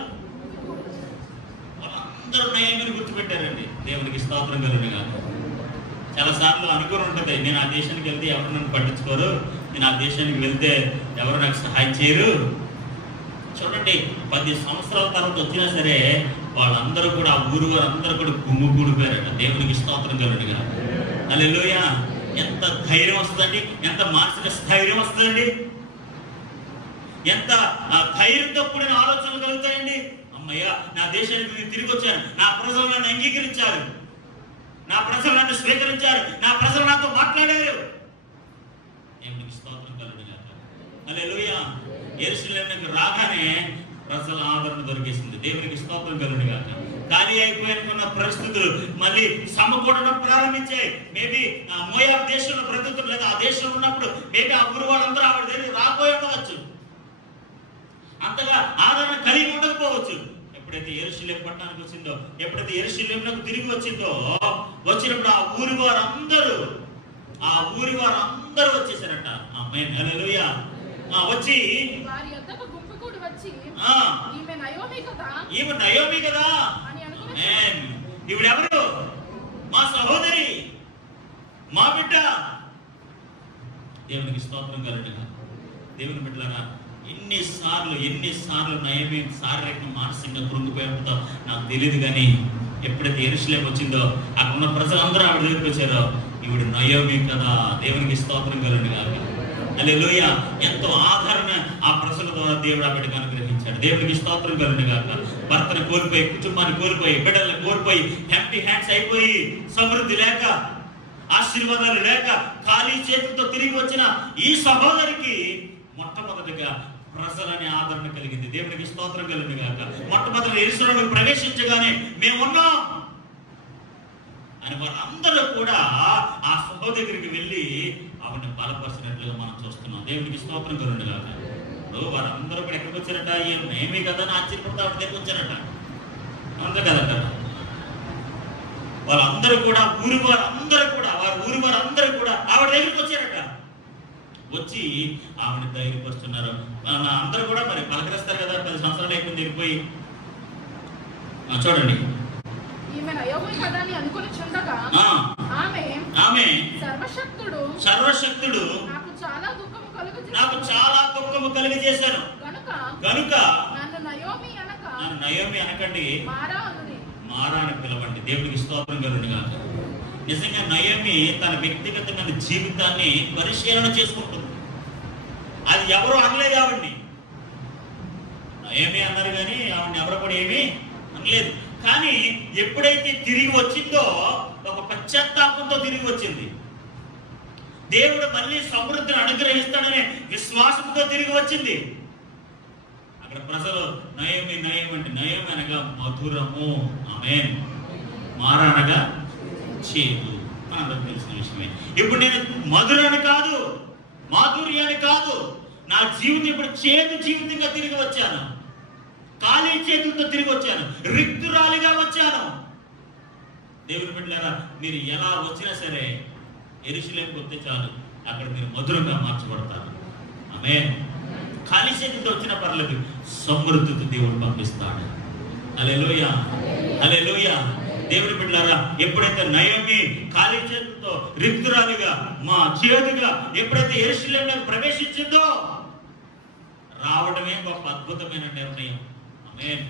నయోమిని గుర్తుపెట్టారండి. దేవునికి స్తోత్రం కలుగును గాక. చాలా సార్లు అనుకుని ఉంటుంది, నేను ఆ దేశానికి వెళ్తే ఎవరు నన్ను పట్టించుకోరు, నేను ఆ దేశానికి వెళ్తే ఎవరు నాకు సహాయం చేయరు. చూడండి 10 సంవత్సరాల తర్వాత వచ్చినా సరే వాళ్ళందరూ కూడా, ఆ ఊరు వారందరూ కూడా గుమ్ము కూడిపోయారట. దేవునికి స్తోత్రం కలుగును గాక. హల్లెలూయా. ఎంత ధైర్యం వస్తుందండి, ఎంత మానసిక స్థైర్యం వస్తుందండి, ఎంత ధైర్యంతో కూడిన ఆలోచనలు కలుగుతాయండి. అమ్మయ్యా, నా దేశానికి నేను తిరిగి వచ్చాను, నా ప్రజలు నన్ను అంగీకరించారు, నా ప్రజలు నన్ను స్వీకరించారు, నా ప్రజలు నాతో మాట్లాడారు. దేవునికి స్తోత్రం కలుగును గాక. హల్లెలూయా. యెరూషలేముకు రాగానే ప్రజల ఆదరణ దొరికేసింది. దేవునికి స్తోత్రం కలుగును గాక. ఖాళీ అయిపోయిన పరిస్థితులు మళ్ళీ సమకూడడం ప్రారంభించాయి. మేబీ మోయాబు దేశంలో బ్రతుకుతున్నారు లేదా, ఆ దేశంలో ఉన్నప్పుడు మేబీ ఆ ఊరు వాళ్ళందరూ ఆవిడ దగ్గర రాబోయి ఉండవచ్చు, అంతగా ఆదరణ కలిగి ఉండకపోవచ్చు. ఎప్పుడైతే యెరూషలేము పట్టణానికి వచ్చిందో, ఎప్పుడైతే యెరూషలేమునకు తిరిగి వచ్చినప్పుడు ఆ ఊరి వారందరూ వచ్చేసారట. ఆమేన్, హల్లెలూయా. వచ్చి ఈమె నయోమి కదా, ఈవిడెవరు? మా సహోదరి, మా బిడ్డ. దేవునికి స్తోత్రం కలుగును గాక. దేవుని బిడ్డలారా, ఎన్నిసార్లు నయోమి శారీరకంగా మానసికంగా కృంగిపోయిందో నాకు తెలియదు, కానీ ఎప్పుడైతే యెరూషలేము వచ్చిందో అక్కడ ఉన్న ప్రజలందరూ ఆవిడ దగ్గరికి వచ్చారో, ఈవిడ నయోమి కదా. దేవునికి స్తోత్రం కలుగును గాక. హల్లెలూయా. ఎంతో ఆదరణ ఆ ప్రజల ద్వారా దేవుడు ఆ బిడ్డకు అనుగ్రహించాడు. దేవునికి స్తోత్రం కలుగును గాక. భర్తను కోల్పోయి, కుటుంబాన్ని కోల్పోయి, బిడ్డలను కోల్పోయి, ఎంప్టీ హ్యాండ్స్ అయిపోయి, సమృద్ధి లేక, ఆశీర్వాదాలు లేక, ఖాళీ చేతులతో తిరిగి వచ్చిన ఈ సహోదరికి మొట్టమొదటిగా ప్రజలని ఆదరణ కలిగింది. దేవునికి స్తోత్రం కలుగును గాక. మొట్టమొదటి యెరూషలేముకు ప్రవేశించగానే మేమున్నాం అని వారందరూ కూడా ఆ సహోదరి దగ్గరికి వెళ్ళి ఆవిడని బలపరిచినట్లుగా మనం చూస్తున్నాం. దేవునికి స్తోత్రం కలుగును గాక. ఇప్పుడు వారందరూ కూడా ఎక్కడికి వచ్చారట? ఏమీ కదా అని ఆశ్చర్యపడితే ఆవిడ దగ్గరికి వచ్చారట. అంతే కదట. వాళ్ళందరూ కూడా ఊరి వారందరూ కూడా ఆవిడ దగ్గరికి వచ్చారట. వచ్చి ఆవిడ ధైర్యపరుస్తున్నారు. అందరూ కూడా మరి పలకరిస్తారు కదా, 10 సంవత్సరాలు అయిపోయింది వెళ్ళిపోయి. చూడండి, సర్వశక్తుడు నాకు చాలా దుఃఖము కలిగజేశాను కనుక నన్ను నయోమి అనకండి, మారా అని పిలవండి. దేవునికి స్తోత్రం కలుగును గాక. నిజంగా నయోమి తన వ్యక్తిగతమైన జీవితాన్ని పరిశీలన చేసుకుంటుంది. అది ఎవరు అనలేదు ఆవిడ్ని. నయోమి అన్నారు కానీ ఆవిడని ఎవరు కూడా ఏమీ అనలేదు. కానీ ఎప్పుడైతే తిరిగి వచ్చిందో ఒక పశ్చాత్తాపంతో తిరిగి వచ్చింది. దేవుడు మళ్ళీ సమృద్ధిని అనుగ్రహిస్తాడనే విశ్వాసంతో తిరిగి వచ్చింది. అక్కడ ప్రజలు నయోమి అంటే నయోమి అనగా మధురము, ఆమేన్. మారా అనగా చేదు, మనందరికి తెలిసిన విషయమే. ఇప్పుడు నేను మధురాన్ని కాదు, మాధుర్యాన్ని కాదు, నా జీవితం ఇప్పుడు చేదు జీవితంగా తిరిగి వచ్చాను. ఖాళీ చేతులతో తిరిగి వచ్చాను, రిక్తురాలిగా వచ్చాను. దేవుని బిడ్డలారా, మీరు ఎలా వచ్చినా సరే యెరూషలేముకి వస్తే చాలు, అక్కడ మీరు మధురంగా మార్చబడతారు. ఆమేన్. ఖాళీ చేతితో వచ్చినా పర్లేదు, సమృద్ధితో దేవుడు పంపిస్తాడు. హల్లెలూయా, హల్లెలూయా. దేవుడి బిడ్డలారా, ఎప్పుడైతే నయోమి ఖాళీ చేతులతో రిక్తురాలిగా మా చేదుగా ఎప్పుడైతే యెరూషలేములోకి ప్రవేశించిందో, రావడమే గొప్ప అద్భుతమైన నిర్ణయం. ఆమేన్.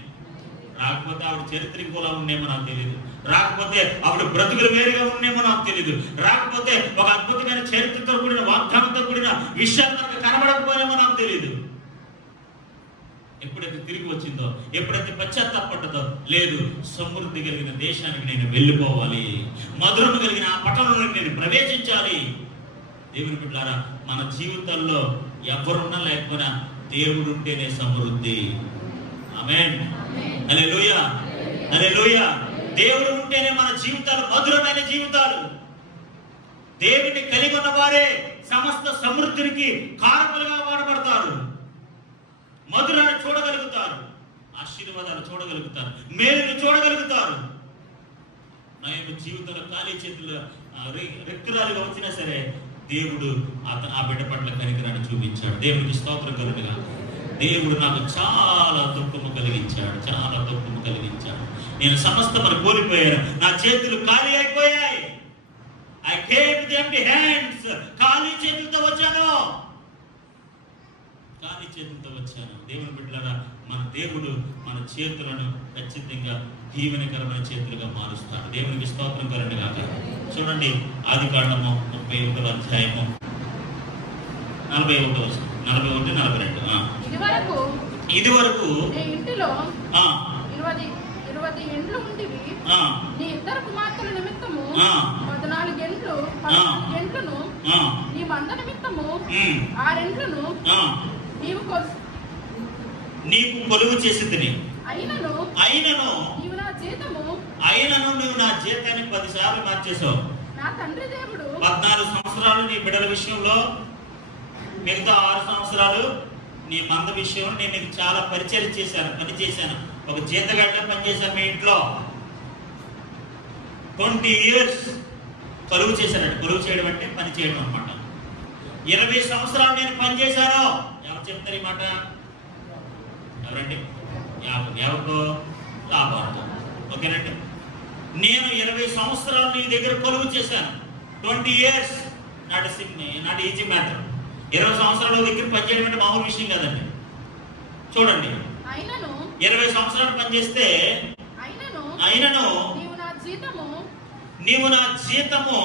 రాకపోతే ఆవిడ చరిత్ర ఇంకోలా ఉండేమో నాకు తెలియదు, రాకపోతే ఆవిడ బ్రతుకులు వేరుగా ఉండేమో నాకు తెలియదు, రాకపోతే ఒక అద్భుతమైన చరిత్రతో కూడిన వాగ్దానంతో కూడిన విషయాలు నాకు కనబడకపోయేమో నాకు తెలియదు. ఎప్పుడైతే తిరిగి వచ్చిందో, ఎప్పుడైతే పశ్చాత్తాపడ్డదో, లేదు సమృద్ధి కలిగిన దేశానికి నేను వెళ్ళిపోవాలి, మధురం కలిగిన ఆ పట్టణంలోకి నేను ప్రవేశించాలి. దేవుని బిడ్డలారా, మన జీవితాల్లో ఎవరున్నా లేకపోయినా దేవుడు ఉంటేనే సమృద్ధి. ఆమేన్. హల్లెలూయా, హల్లెలూయా. దేవుడు ఉంటేనే మన జీవితాలు మధురమైన జీవితాలు. దేవుడిని కలిగి ఉన్న వారే సమస్త సమృద్ధికి కారకులుగా వాడబడతారు. మధురాన్ని చూడగలుగుతారు, ఆశీర్వాదాలు చూడగలుగుతారు, మేలును చూడగలుగుతారు. నయోమి జీవితంలో ఖాళీ చేతుల్లో రిక్తురాలుగా వచ్చినా సరే దేవుడు ఆ బిడ్డ పట్ల కనికరాన్ని చూపించాడు. దేవునికి స్తోత్రం కలుగుగా. దేవుడు నాకు చాలా దుఃఖము కలిగించాడు, చాలా దుఃఖము కలిగించాడు. నేను సమస్తమని కోల్పోయాను, నా చేతులు ఖాళీ అయిపోయాయి. I came with empty hands. ఖాళీ చేతులతో వచ్చాను, ఖాళీ చేతులతో వచ్చాను. దేవుని బిడ్డలారా, మన దేవుడు మన చేతులను ఖచ్చితంగా దీవెనకరమైన చేతులుగా మారుస్తాడు. దేవునికి స్తోత్రం కలుగును గాక. చూడండి, ఆదికాండము 31వ అధ్యాయము 41వ వచనం, 41, 42. ఇది వరకు ఇంటిలో 20 ఏండ్లు ఉండివి. నీ ఇద్దరు కుమార్తెల నిమిత్తము 14 ఏండ్లను, నీ మంద నిమిత్తము 6 ఏండ్లను నీకు కొలువు చేసితిని. అయినను నువ్వు నా జీతాన్ని 10 సార్లు మార్చేసావు. నా తండ్రి దేవుడు 14 సంవత్సరాలు నీ బిడ్డల విషయంలో, మిగతా 6 సంవత్సరాలు నీ మంద విషయంలో నేను నీకు చాలా పరిచయం చేశాను, పని చేశాను. ఒక జీతగడ్డ పనిచేశాను మీ ఇంట్లో. 20 years కొలువు చేశానంట. కొలువు చేయడం అంటే పని చేయడం అనమాట. 20 సంవత్సరాలు నేను పనిచేశాను. ఎవరు చెప్తారు ఈ మాట? ఎవరండి? యావకో లాభార్థం. ఓకేనండి. నేను 20 సంవత్సరాలు నీ దగ్గర కొలువు చేశాను. 20 years నాట్ ఈజీ మ్యాటర్. 20 సంవత్సరాల దగ్గర పనిచేయడం అంటే మామూలు విషయం కాదండి. చూడండి, 20 సంవత్సరాలు పనిచేస్తే అయినను నీవు నా జీతము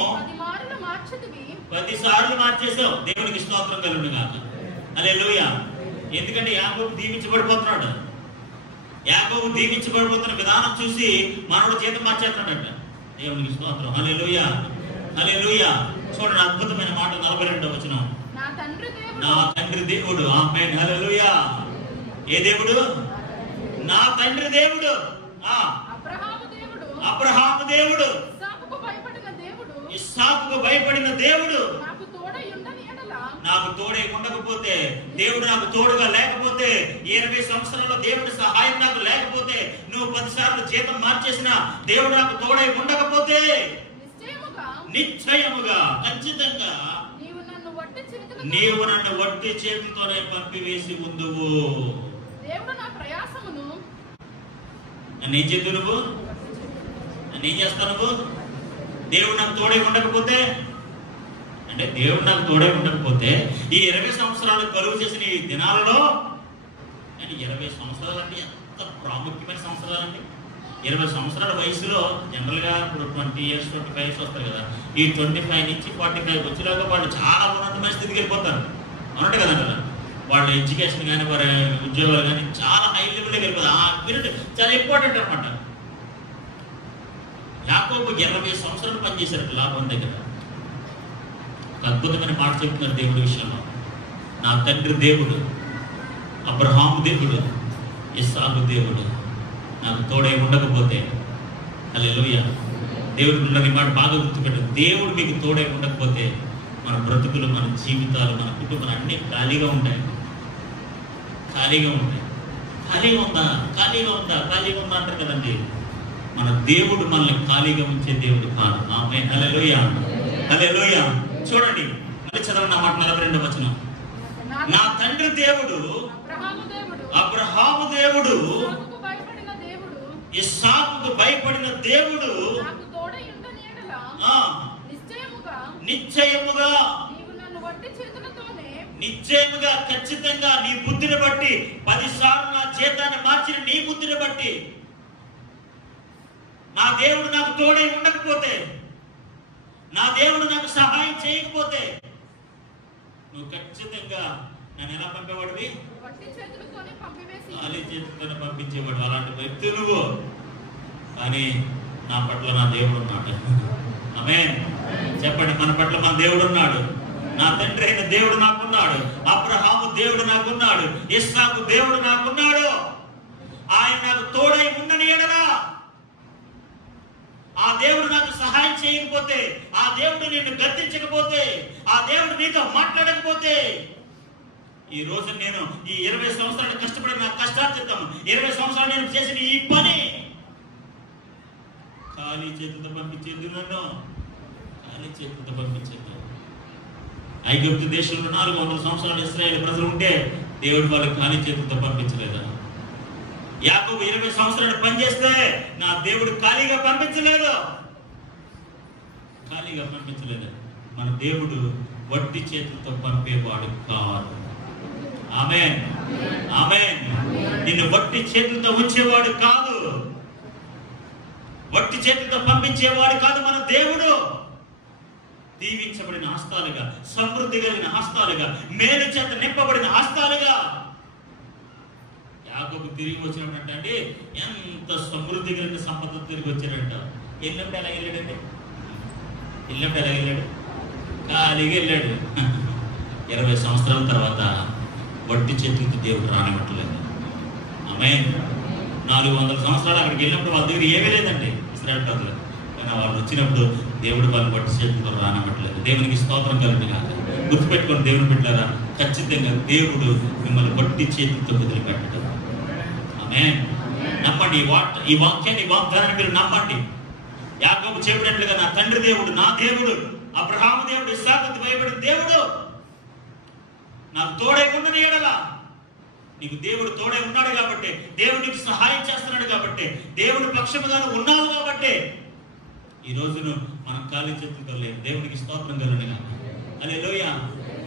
10 సార్లు మార్చేసావు. దేవునికి స్తోత్రం కలుగును గాక. హల్లెలూయా. ఎందుకంటే యాకోబు దీవించబడిపోతున్నాడు. యాకోబు దీవించబడిపోతున్న విధానం చూసి మనోడు జీతం మార్చేస్తున్నాడట. దేవునికి స్తోత్రం. హల్లెలూయా, హల్లెలూయా. చూడండి, అద్భుతమైన మాట 42వ వచనం. నా తండ్రి దేవుడు. ఆమేన్, హల్లెలూయా. ఏ దేవుడు? నా తండ్రి దేవుడు, అబ్రహాము దేవుడు, ఇస్సాకుకు భయపడిన దేవుడు నాకు తోడై ఉండకపోతే, దేవుడు నాకు తోడుగా లేకపోతే, 20 సంవత్సరాల్లో దేవుడి సహాయం నాకు లేకపోతే, నువ్వు 10 సార్లు జీతం మార్చేసిన దేవుడు నాకు తోడై ఉండకపోతే, నిశ్చయముగా ఖచ్చితంగా నీవు నన్ను వట్టి చేతులతోనే పంపివేసి ఉందువు. నన్నేం చేద్దు నువ్వు? నన్నేం చేస్తావు నువ్వు? దేవుడు నాకు తోడై ఉండకపోతే అంటే, దేవుడు నాకు తోడై ఉండకపోతే ఈ 20 సంవత్సరాలు కలుగు చేసిన ఈ దినాలలో, అంటే 20 సంవత్సరాలు అంటే ఎంత ప్రాముఖ్యమైన సంవత్సరాలండి. 20 సంవత్సరాల వయసులో జనరల్గా ఇప్పుడు 20 years 25 years వస్తారు కదా. ఈ 25 నుంచి 45 వచ్చేలాగా వాళ్ళు చాలా ఉన్నతమైన స్థితికి వెళ్ళిపోతారు. అన్నట్టు కదండి. వాళ్ళ ఎడ్యుకేషన్ కానీ, వారి ఉద్యోగాలు కానీ చాలా హై లెవెల్కి వెళ్ళిపోతారు. ఆ పీరియడ్ చాలా ఇంపార్టెంట్ అనమాట. యాకోబు 20 సంవత్సరాలు పనిచేశారు లాభం దగ్గర. ఒక అద్భుతమైన మాట చెప్తున్నారు దేవుడి విషయంలో. నా తండ్రి దేవుడు, అబ్రహాము దేవుడు, ఇస్సాకు దేవుడు నాకు తోడై ఉండకపోతే, హల్లెలూయా. దేవుడి మాట బాగా గుర్తుపెట్టారు. దేవుడు మీకు తోడై ఉండకపోతే మన బ్రతుకులు, మన జీవితాలు, మన కుటుంబాలు అన్నీ ఖాళీగా ఉంటాయి. ఖాళీగా ఉంటాయి. ఖాళీగా ఉందా అంటారు కదండి. మన దేవుడు మనల్ని ఖాళీగా ఉంచే దేవుడు కాదు. ఆమేన్, హల్లెలూయా, హల్లెలూయా. చూడండి మళ్ళీ చదవండి మాట 42వ వచనం. నా తండ్రి దేవుడు అబ్రహాము దేవుడు ఇస్సాకుకు భయపడిన దేవుడు నిశ్చయముగా ఖచ్చితంగా నీ బుద్ధిని బట్టి 10 సార్లు నా జీతాన్ని మార్చిన నీ బుద్ధిని బట్టి నా దేవుడు నాకు తోడై ఉండకపోతే, నా దేవుడు నాకు సహాయం చేయకపోతే నువ్వు ఖచ్చితంగా నన్ను ఎలా పంపేవాడివి? ఖాళీ చేతులతోనే పంపించేవాడు. అలాంటి వ్యక్తి నువ్వు. కానీ నా పట్ల నా దేవుడు ఉన్నాడు. ఆమేన్. చెప్పండి, మన పట్ల మన దేవుడు ఉన్నాడు. నా తండ్రి అయిన దేవుడు నాకున్నాడు. అబ్రహాము దేవుడు నాకున్నాడు. ఇస్సాకు దేవుడు నాకున్నాడు. ఆయన నాకు తోడై ఉండని ఎడలా, ఆ దేవుడు నాకు సహాయం చేయకపోతే, ఆ దేవుడు నిన్ను గద్దించకపోతే, ఆ దేవుడు నీతో మాట్లాడకపోతే, ఈ రోజు నేను ఈ 20 సంవత్సరాలు కష్టపడి నా కష్టార్జితం 20 సంవత్సరాలు నేను చేసిన ఈ పని ఖాళీ చేతులతో పంపించేది. నన్ను ఖాళీ చేతులతో పంపించేది. ఐగుప్తు దేశంలో 400 సంవత్సరాలు ఇశ్రాయేలు ప్రజలు ఉంటే దేవుడు వాళ్ళకి ఖాళీ చేతులతో పంపించలేదా? యాకోబు 20 సంవత్సరాలు పనిచేస్తే నా దేవుడు ఖాళీగా పంపించలేదు. ఖాళీగా పంపించలేదు. మన దేవుడు వట్టి చేతులతో పంపేవాడు కాదు. ఆమేన్, ఆమేన్. నిన్ను వట్టి చేతులతో ఉంచేవాడు కాదు, వట్టి చేతులతో పంపించేవాడు కాదు మన దేవుడు. దీవించబడిన హస్తాలుగా, సమృద్ధి కలిగిన హస్తాలుగా, మేలు చేత నింపబడిన హస్తాలుగా. యాకోబు తిరిగి వచ్చినట్టు అండి, ఎంత సమృద్ధి కలిగిన సంపద తిరిగి వచ్చాడంట. వెళ్ళినప్పుడు ఎలా వెళ్ళాడండి? వెళ్ళినప్పుడు ఎలా వెళ్ళాడు? ఖాళీగా వెళ్ళాడు. 20 సంవత్సరాల తర్వాత వట్టి చేతులకి దేవుడు రానివ్వట్లేదు. ఆమేన్. 400 సంవత్సరాలు అక్కడికి వెళ్ళినప్పుడు వాళ్ళ దగ్గర ఏమీ లేదండి ఇశ్రాయేలు ప్రజలు. కానీ వాళ్ళు వచ్చినప్పుడు దేవుడు వాళ్ళు వట్టి చేతులతో రానివ్వట్లేదు. దేవునికి స్తోత్రం కలుగును గాక. గుర్తుపెట్టుకోండి దేవుని బిడ్డలారా, ఖచ్చితంగా దేవుడు మిమ్మల్ని వట్టి చేతులతో వదిలిపెట్టడు. ఆమేన్. నమ్మండి ఈ వాక్యాన్ని, వాగ్దానాన్ని మీరు నమ్మండి. యాకోబు చెప్పినట్లుగా నా తండ్రి దేవుడు, నా దేవుడు, అబ్రహాము దేవుడు, ఇస్సాకుకు భయపడిన దేవుడు నాకు తోడై ఉండని ఎడలా. నీకు దేవుడు తోడై ఉన్నాడు కాబట్టి, దేవుడు నీకు సహాయం చేస్తున్నాడు కాబట్టి, దేవుడు పక్షముగా ఉన్నావు కాబట్టి ఈ రోజును మనం ఖాళీ చేతులతో లేదు. దేవునికి స్తోత్రం కలుగును గాక. హల్లెలూయా.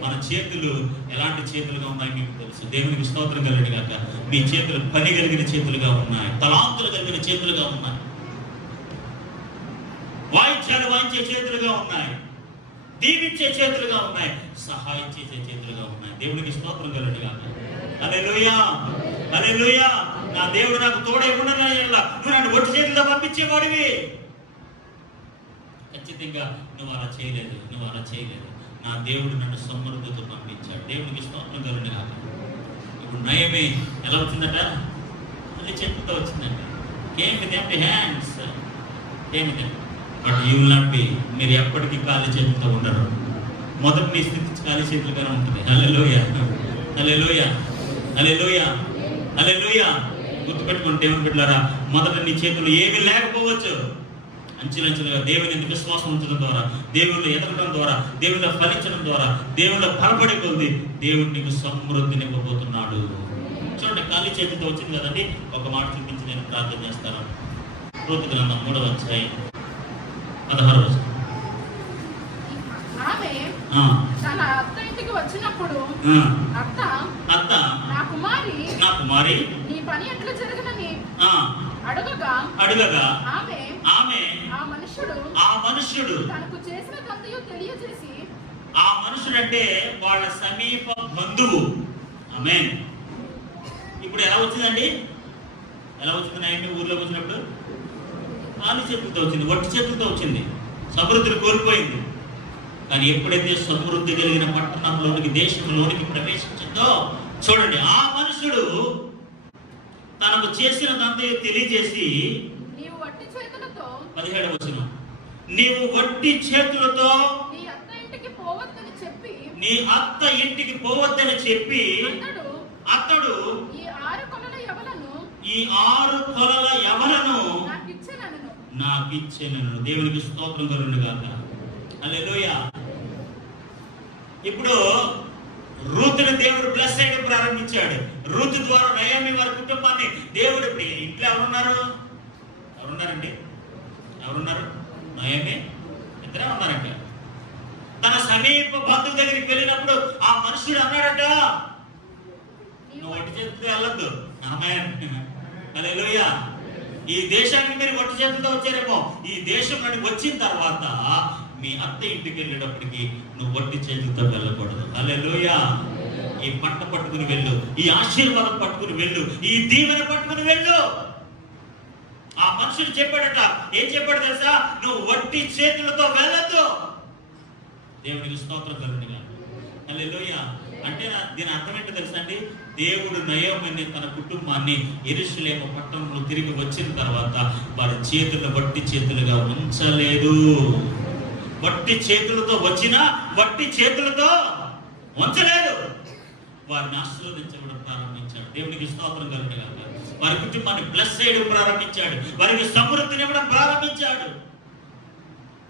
మన చేతులు ఎలాంటి చేతులుగా ఉన్నాయి మీకు తెలుసు. దేవునికి స్తోత్రం కలుగును గాక. మీ చేతులు పని కలిగిన చేతులుగా ఉన్నాయి, తలాంతులు కలిగిన చేతులుగా ఉన్నాయి, వాయిద్యాలు వాయించే చేతులుగా ఉన్నాయి, దీవించే చేతులుగా ఉన్నాయి, సహాయం చేసే చేతులుగా ఉన్నాయి. దేవునికి స్తోత్రం కలుగును గాక. హల్లెలూయా, హల్లెలూయా. నా దేవుడు నాకు తోడై ఉండని ఎడల నువ్వు నన్ను ఒట్టి చేతులతో పంపించేవాడివి. ఖచ్చితంగా నువ్వు అలా చేయలేదు, నువ్వు అలా చేయలేదు. నా దేవుడు నన్ను సమృద్ధితో పంపించాడు. దేవునికి స్తోత్రం కలుగును గాక. ఇప్పుడు నయమి ఎలా వచ్చిందట? మళ్ళీ చేతులతో వచ్చిందంట. Came with empty hands. ఏమిటి? But you will not be. మీరు ఎప్పటికీ ఖాళీ చేతులతో ఉండరు. మొదటి నీ స్థితి ఖాళీ చేతులుగానే ఉంటుంది. హల్లెలూయా, హల్లెలూయా, హల్లెలూయా, హల్లెలూయా. గుర్తుపెట్టుకోండి దేవుని బిడ్డలారా, మొదట నీ చేతులు ఏమీ లేకపోవచ్చు. అంచెలంచెలుగా దేవుని విశ్వాసం ఉంచడం ద్వారా, దేవుళ్ళు ఎదగడం ద్వారా, దేవుళ్ళ ఫలించడం ద్వారా, దేవుళ్ళ బలపడి కొద్ది దేవుడు నీకు సమృద్ధి నింపబోతున్నాడు. చూడండి, ఖాళీ చేతితో వచ్చింది కదండి. ఒక మాట చూపించి నేను ప్రార్థన చేస్తాను. రూతు గ్రంథం 3వ అధ్యాయం 16వ వచనం. తన అత్త ఇంటికి వచ్చినప్పుడు అత్త నా కుమారి నీ పని ఎట్లా జరగనని అడగగా ఆమె ఆ మనుష్యుడు తనకు చేసిన తంతయు తెలియజేసి, ఆ మనుషుడు అంటే వాళ్ళ సమీప బంధువు. ఆమేన్. ఇప్పుడు ఎలా వచ్చిందండి? ఎలా వచ్చింది? నాయన్ని ఊర్లోకి వచ్చినప్పుడు ఖాళీ చేతులతో వచ్చింది, వట్టి చేతులతో వచ్చింది. సమృద్ధిని కోల్పోయింది. కానీ ఎప్పుడైతే సమృద్ధి కలిగిన పట్టణంలోనికి, దేశంలోనికి ప్రవేశించిందో చూడండి, ఆ మనుషుడు తనకు చేసినదంతా తెలియజేసి 17వ వచనం, నీవు వట్టి చేతులతో నీ అత్త ఇంటికి పోవద్దని చెప్పి అతడు ఈ 6 కొలల యవలను నాకిచ్చెనను. దేవునికి స్తోత్రం కలుగును గాక. హల్లెలూయా. ఇప్పుడు రూతుని దేవుడు బ్లెస్ చేయడం ప్రారంభించాడు. రూతు ద్వారా నయోమి వారి కుటుంబాన్ని దేవుడు, ఇప్పుడు ఇంట్లో ఎవరున్నారండి? ఎవరున్నారు? నయోమి ఇద్దరే ఉన్నారంట. తన సమీప బంధువు దగ్గరికి వెళ్ళినప్పుడు ఆ మనుషుడు అన్నాడట, నువ్వు ఒట్టి చేతితో వెళ్ళొద్దు. ఆమేన్. హల్లెలూయా. ఈ దేశానికి మీరు ఒట్టి చేతులతో వచ్చారేమో, ఈ దేశం నుండి వచ్చిన తర్వాత మీ అత్త ఇంటికి వెళ్ళేటప్పటికి నువ్వు ఒట్టి చేతులతో వెళ్ళకూడదు. హల్లెలూయా. ఈ పంట పట్టుకుని వెళ్ళు, ఈ ఆశీర్వాదం పట్టుకుని వెళ్ళు, ఈ దీవెన పట్టుకుని వెళ్ళు. ఆ మనుషుడు చెప్పాడట. ఏం చెప్పాడు తెలుసా? నువ్వు ఒట్టి చేతులతో వెళ్ళొద్దు. దేవునికి స్తోత్రం కలుగునుగా. హల్లెలూయా. అంటే దీని అర్థం ఏంటో తెలుసా అండి? దేవుడు నయోమిని తన కుటుంబాన్ని యెరూషలేము పట్టణంలో తిరిగి వచ్చిన తర్వాత వారి చేతులను వట్టి చేతులుగా ఉంచలేదు. వట్టి చేతులతో వచ్చినా వట్టి చేతులతో ఉంచలేదు. వారిని ఆశీర్వదించడం ప్రారంభించాడు. దేవునికి స్తోత్రం కలుగునుగా. వారి కుటుంబాన్ని బ్లెస్ చేయడం ప్రారంభించాడు. వారికి సమృద్ధిని ఇవ్వడం ప్రారంభించాడు.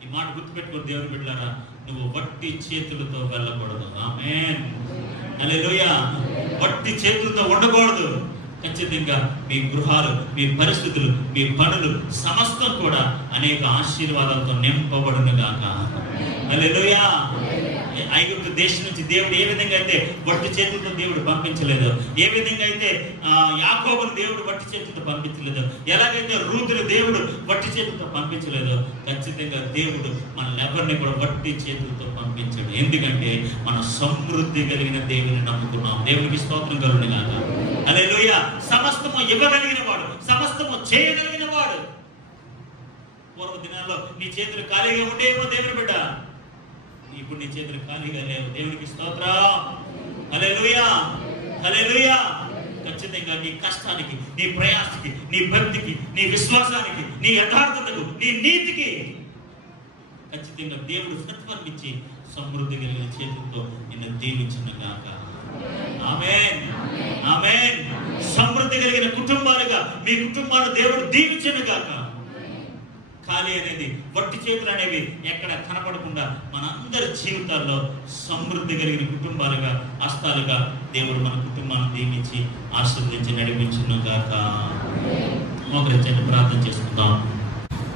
ఈ మాట గుర్తుపెట్టుకుని దేవుని బిడ్డలారా, నువ్వు వట్టి చేతులతో వెళ్ళకూడదు. ఆమేన్. హల్లెలూయా. వట్టి చేతులతో ఉండకూడదు. ఖచ్చితంగా మీ గృహాలు, మీ పరిస్థితులు, మీ పనులు సమస్తం కూడా అనేక ఆశీర్వాదాలతో నింపబడును గాక. హల్లెలూయా. ఐగుప్తు దేశం నుంచి దేవుడు ఏ విధంగా అయితే వట్టి చేతులతో దేవుడు పంపించలేదు, ఏ విధంగా అయితే యాకోబును దేవుడు వట్టి చేతులతో పంపించలేదు, ఎలాగైతే రూతుని దేవుడు వట్టి చేతులతో పంపించలేదు, ఖచ్చితంగా దేవుడు మనల్ని ఎవరిని కూడా వట్టి చేతులతో పంపించాడు. ఎందుకంటే మనం సమృద్ధి కలిగిన దేవుని నమ్ముకున్నాం. దేవునికి స్తోత్రం కలుగును గాక. హల్లెలూయా. సమస్తము ఇవ్వగలిగిన వాడు, సమస్తము చేయగలిగిన వాడు. పూర్వ దినాల్లో నీ చేతులు ఖాళీగా ఉండేవో దేవుని బిడ్డ, ఇప్పుడు నీ చేతులు ఖాళీగా లేవు. దేవునికి స్తోత్రం. హల్లెలూయా. హల్లెలూయా. ఖచ్చితంగా నీ కష్టానికి, నీ ప్రయాసకి, నీ భక్తికి, నీ విశ్వాసానికి, నీ యథార్థతకు, నీ నీతికి ఖచ్చితంగా దేవుడు ప్రతిఫలమిచ్చి సమృద్ధి కలిగిన చేతులతో నిన్ను దీవించును గాక. ఆమేన్. ఆమేన్. సమృద్ధి కలిగిన కుటుంబాలుగా మీ కుటుంబాన్ని దేవుడు దీవించును గాక. ఖాళీ అనేది, వట్టి చేతులు అనేవి ఎక్కడ కనపడకుండా మనందరి జీవితాల్లో సమృద్ధి కలిగిన కుటుంబాలుగా, హస్తాలుగా దేవుడు మన కుటుంబాన్ని దీవించి ఆశీర్వదించి నడిపించును గాక. మోకరించండి, ప్రార్థన చేసుకుందాం.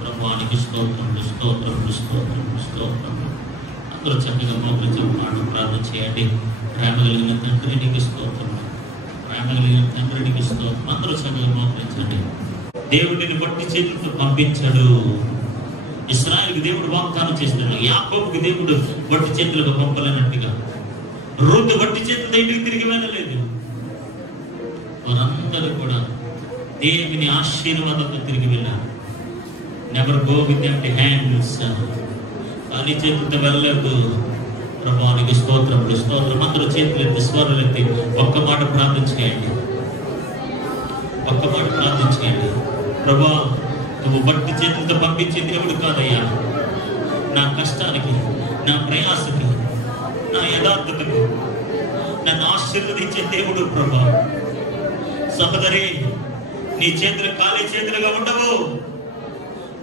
ప్రభువానికి స్తోత్రములు, స్తోత్రములు, స్తోత్రములు, స్తోత్రములు. అందరూ చక్కగా మోకరించి ప్రార్థన చేయండి. ప్రేమ కలిగిన తండ్రి నీకు స్తోత్రములు, ప్రేమ కలిగిన తండ్రి నీకు స్తోత్రం. అందరూ చక్కగా మోకరించండి. దేవుడిని వట్టి చేతులతో పంపించాడు. ఇశ్రాయేలుకి దేవుడు వాగ్దానం చేస్తున్నాడు. యాకోబుకి దేవుడు వట్టి చేతులకు పంపలేనట్టుగా రూతు వట్టి చేతులతో ఇంటికి తిరిగి వెళ్ళలేదు. వారందరూ కూడా దేవుని ఆశీర్వాదంతో తిరిగి వెళ్ళారు. Never go with empty hands. ఖాళీ చేతులతో వెళ్ళలేదు. ప్రభువానికి స్తోత్రములు, స్తోత్రం. అందరూ చేతులు ఎత్తి, స్వరాలు ఎత్తి ఒక్క మాట ప్రార్థన చేయండి. ఒక్క మాట ప్రార్థన చేయండి. ప్రభువా, నువ్వు వట్టి చేతులతో పంపించే దేవుడు కాదయ్యా. నా కష్టానికి, నా ప్రయాసకి, నా యథార్థతకు నన్ను ఆశీర్వదించే దేవుడు ప్రభువా. సహోదరి, నీ చేతులు ఖాళీ చేతులుగా ఉండవు.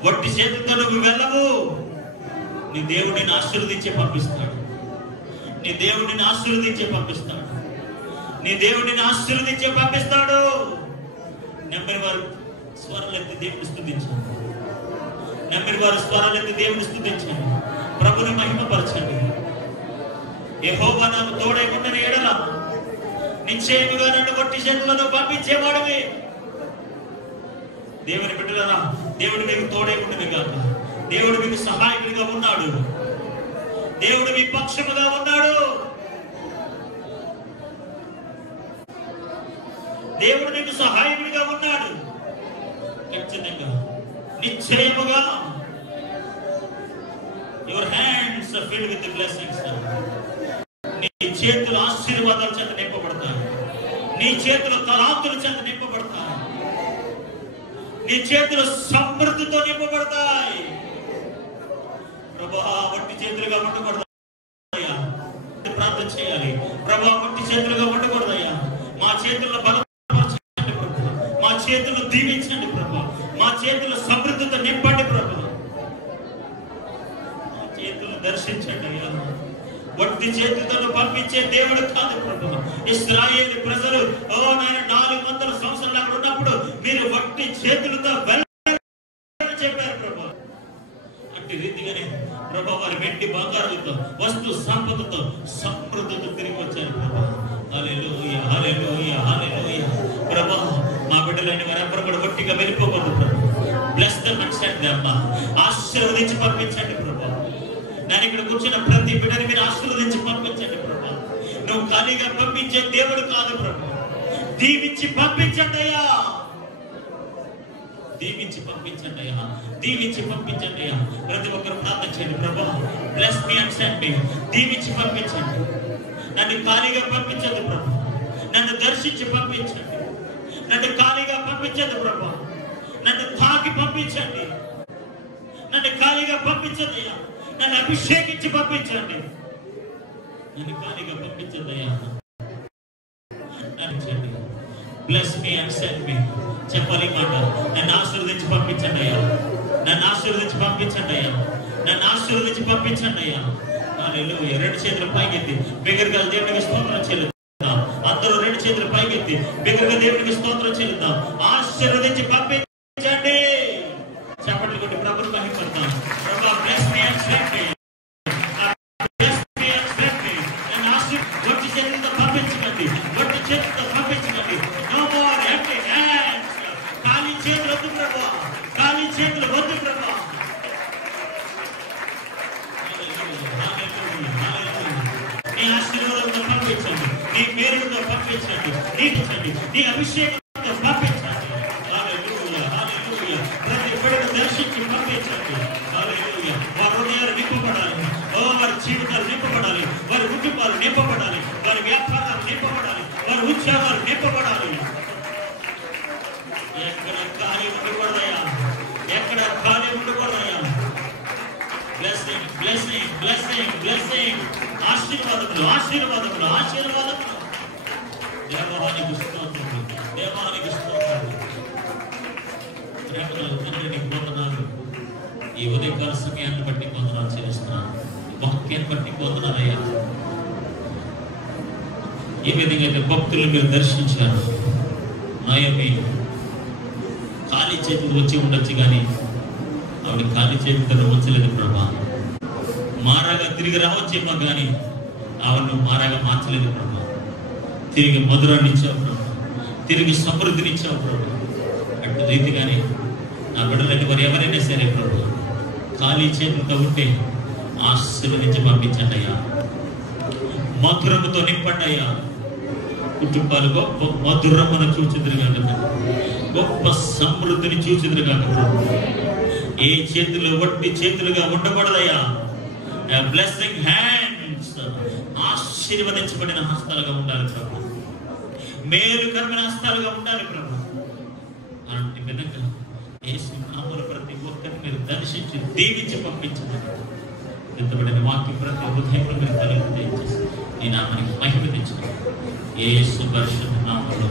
వట్టి చేతులతో నువ్వు వెళ్ళవు. నీ దేవుడు నిన్ను ఆశీర్వదించే పంపిస్తాడు. నీ దేవుడు నిన్ను ఆశీర్వదించే పంపిస్తాడు. నీ దేవుడు నిన్ను ఆశీర్వదించే పంపిస్తాడు. నమ్మిన వారు స్వరాలెత్తి దేవుని స్తుతించండి. నమ్మిన వారు స్వరాలెత్తి దేవుని స్తుతించండి. ప్రభుని మహిమపరచండి. యెహోవా నాకు తోడై ఉండని ఎడల నిశ్చయముగా నన్ను వట్టి చేతులను పంపించేవాడివి. దేవుని బిడ్డలారా, దేవుడు మీకు తోడై ఉండని గాక. దేవుడు మీకు సహాయకుడిగా ఉన్నాడు. దేవుడు మీ పక్షముగా ఉన్నాడు. దేవుడు నీకు సహాయకుడిగా ఉన్నాడు. ఖచ్చితంగా, నిశ్చయముగా your hands are filled with blessings. నీ చేతులు ఆశీర్వాదాల చేత నింపబడతాయి. నీ చేతులు తలాంతుల చేత నింపబడతాయి. నీ చేతులు సమృద్ధితో నింపబడతాయి. ప్రభువా, వట్టి చేతులుగా ఉండకూడదయ్యా. ప్రార్థన చేయాలి. ప్రభువా, వట్టి చేతులుగా ఉండకూడదయ్యా. మా చేతుల్లో బలపరచండి ప్రభువా. మా చేతులు దీవించండి ప్రభువా. మా చేతులు సమృద్ధితో నింపండి ప్రభువా. మా చేతులు దర్శించండి అయ్యా. వట్టి చేతులతో పంపించే దేవుడు కాదు ప్రభు. ఇశ్రాయేలు ప్రజలు నాయన 400 సంవత్సరాలు అక్కడ ఉన్నప్పుడు మీరు వట్టి చేతులతో చెప్పారు ప్రభు. అట్టి రీతిగానే ప్రభు వారి వెండి బంగారులతో వస్తు సంపదతో సమృద్ధితో తిరిగి వచ్చారు ప్రభు. హల్లెలూయా హల్లెలూయా హల్లెలూయా. ప్రభు మా బిడ్డలైన వారెవ్వరు కూడా వట్టిగా వెళ్ళిపోకూడదు ప్రభు. Bless them and send them. ఆశీర్వదించి పంపించండి ప్రభు. నేను ఇక్కడ కూర్చున్న ప్రతి బిడ్డని మీరు ఆశీర్వదించి పంపించండి ప్రభు. నువ్వు ఖాళీగా పంపించే దేవుడు కాదు ప్రభు. దీవించి పంపించండి అయ్యా. దీవించి పంపించండి అయ్యా. దీవించి పంపించండి అయ్యా. ప్రతి ఒక్కరు ప్రార్థన చేయండి ప్రభు. Bless me and send me. దీవించి పంపించండి. నన్ను ఖాళీగా పంపించదు ప్రభు. నన్ను దర్శించి పంపించండి. నన్ను ఖాళీగా పంపించదు ప్రభు. నన్ను తాకి పంపించండి. నన్ను ఖాళీగా పంపించదయ్యా. నన్ను అభిషేకించి పంపించండి. నన్ను ఖాళీగా పంపించదయ్యా. Bless me and send me. చెప్పాలి మాట. నన్ను ఆశీర్వదించి పంపించండి అయ్యా. నన్ను ఆశీర్వదించి పంపించండి అయ్యా. నన్ను ఆశీర్వదించి పంపించండి అయ్యా. హల్లెలూయా. 2 చేతులు పైకెత్తి బిగ్గరగా దేవునికి స్తోత్రం చెల్లిద్దాం. అందరూ 2 చేతులు పైకెత్తి బిగ్గరగా దేవునికి స్తోత్రం చెల్లిద్దాం. ఆశీర్వదించి పంపించండి. చప్పట్లు కొట్టి ప్రభువుని మహిమపడతాం. ప్రభు bless me and send me. Bless me and send me. నన్ను వట్టి చేతులతో పంపించండి. వట్టి చేతులతో పంపించండి. No more empty hands. ఖాళీ చేతులు వద్దు ప్రభు. ఖాళీ చేతులు వద్దు ప్రభు. నీ ఆశీర్వాదంతో పంపించండి. నీ పేరుతో పంపించండి. నీటించండి. నీ అభిషేకంతో పంపించండి. హల్లెలూయా హల్లెలూయా. ప్రతి బిడ్డను దర్శించి పంపించండి. హల్లెలూయా. వారి హృదయాలు నింపబడాలి. వారి జీవితాలు నింపబడాలి. వారి కుటుంబాలు నింపబడాలి. వారి వ్యాపారాలు నింపబడాలి. వారి ఉద్యోగాలు నింపబడాలి. ఎక్కడ ఖాళీ ఉండకూడదయ్యా. ఎక్కడ ఖాళీ ఉండకూడదయ్యా. Blessing blessing blessing blessing. ఆశీర్వాదములు ఆశీర్వాదములు ఆశీర్వాదములు. దేవానికి స్తోత్రం. దేవానికి స్తోత్రం. ప్రేమగల తండ్రి నీకు వందనాలు. ఈ ఉదయకాల సమయాన్ని బట్టి వందనాలు చెల్లిస్తున్నాను. వాక్యాన్ని బట్టి వందనాలయ్యా. ఏ విధంగా అయితే భక్తులు మీరు దర్శించారు. నాయమి ఖాళీ చేతులు వచ్చి ఉండొచ్చు కానీ ఆవిడ ఖాళీ చేతులు ఉంచలేదు ప్రభా. మారాగా తిరిగి రావచ్చేమో కానీ ఆవిడను మారాగా మార్చలేదు ప్రభా. తిరిగి మధురాన్ని ఇచ్చావు ప్రభా. తిరిగి సమృద్ధిని ఇచ్చావు ప్రభా. అటు రీతిగానే నా బిడ్డలని వారు ఎవరైనా సరే ప్రభు ఖాళీ చేతులతో ఉంటే ఆశీర్వదించి పంపించండి అయ్యా. మధురముతో నింపండి అయ్యా. కుటుంబాలు గొప్ప మధురమును చూచుదురుగాక. గొప్ప సమృద్ధిని చూచుదురుగాక ప్రభు. ఏ చేతులు వట్టి చేతులుగా ఉండకూడదయ్యా. Blessing hands. ఆశీర్వదించబడిన హస్తాలుగా ఉండాలి ప్రభు. మేలుకరమైన హస్తాలుగా ఉండాలి ప్రభు. అలాంటి విధంగా యేసు నామములో ప్రతి ఒక్కరిని మీరు దర్శించి దీవించి పంపించండి. ఎంతబడిన వాక్యం ప్రతి హృదయంలో మీరు తలెత్తి నీ నామానికి మహిమ తెచ్చుకోండి. యేసు పరిశుద్ధ నామములో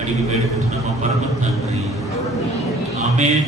అడిగి వేడుకుంటున్న మా పరమ తండ్రి. ఆమేన్.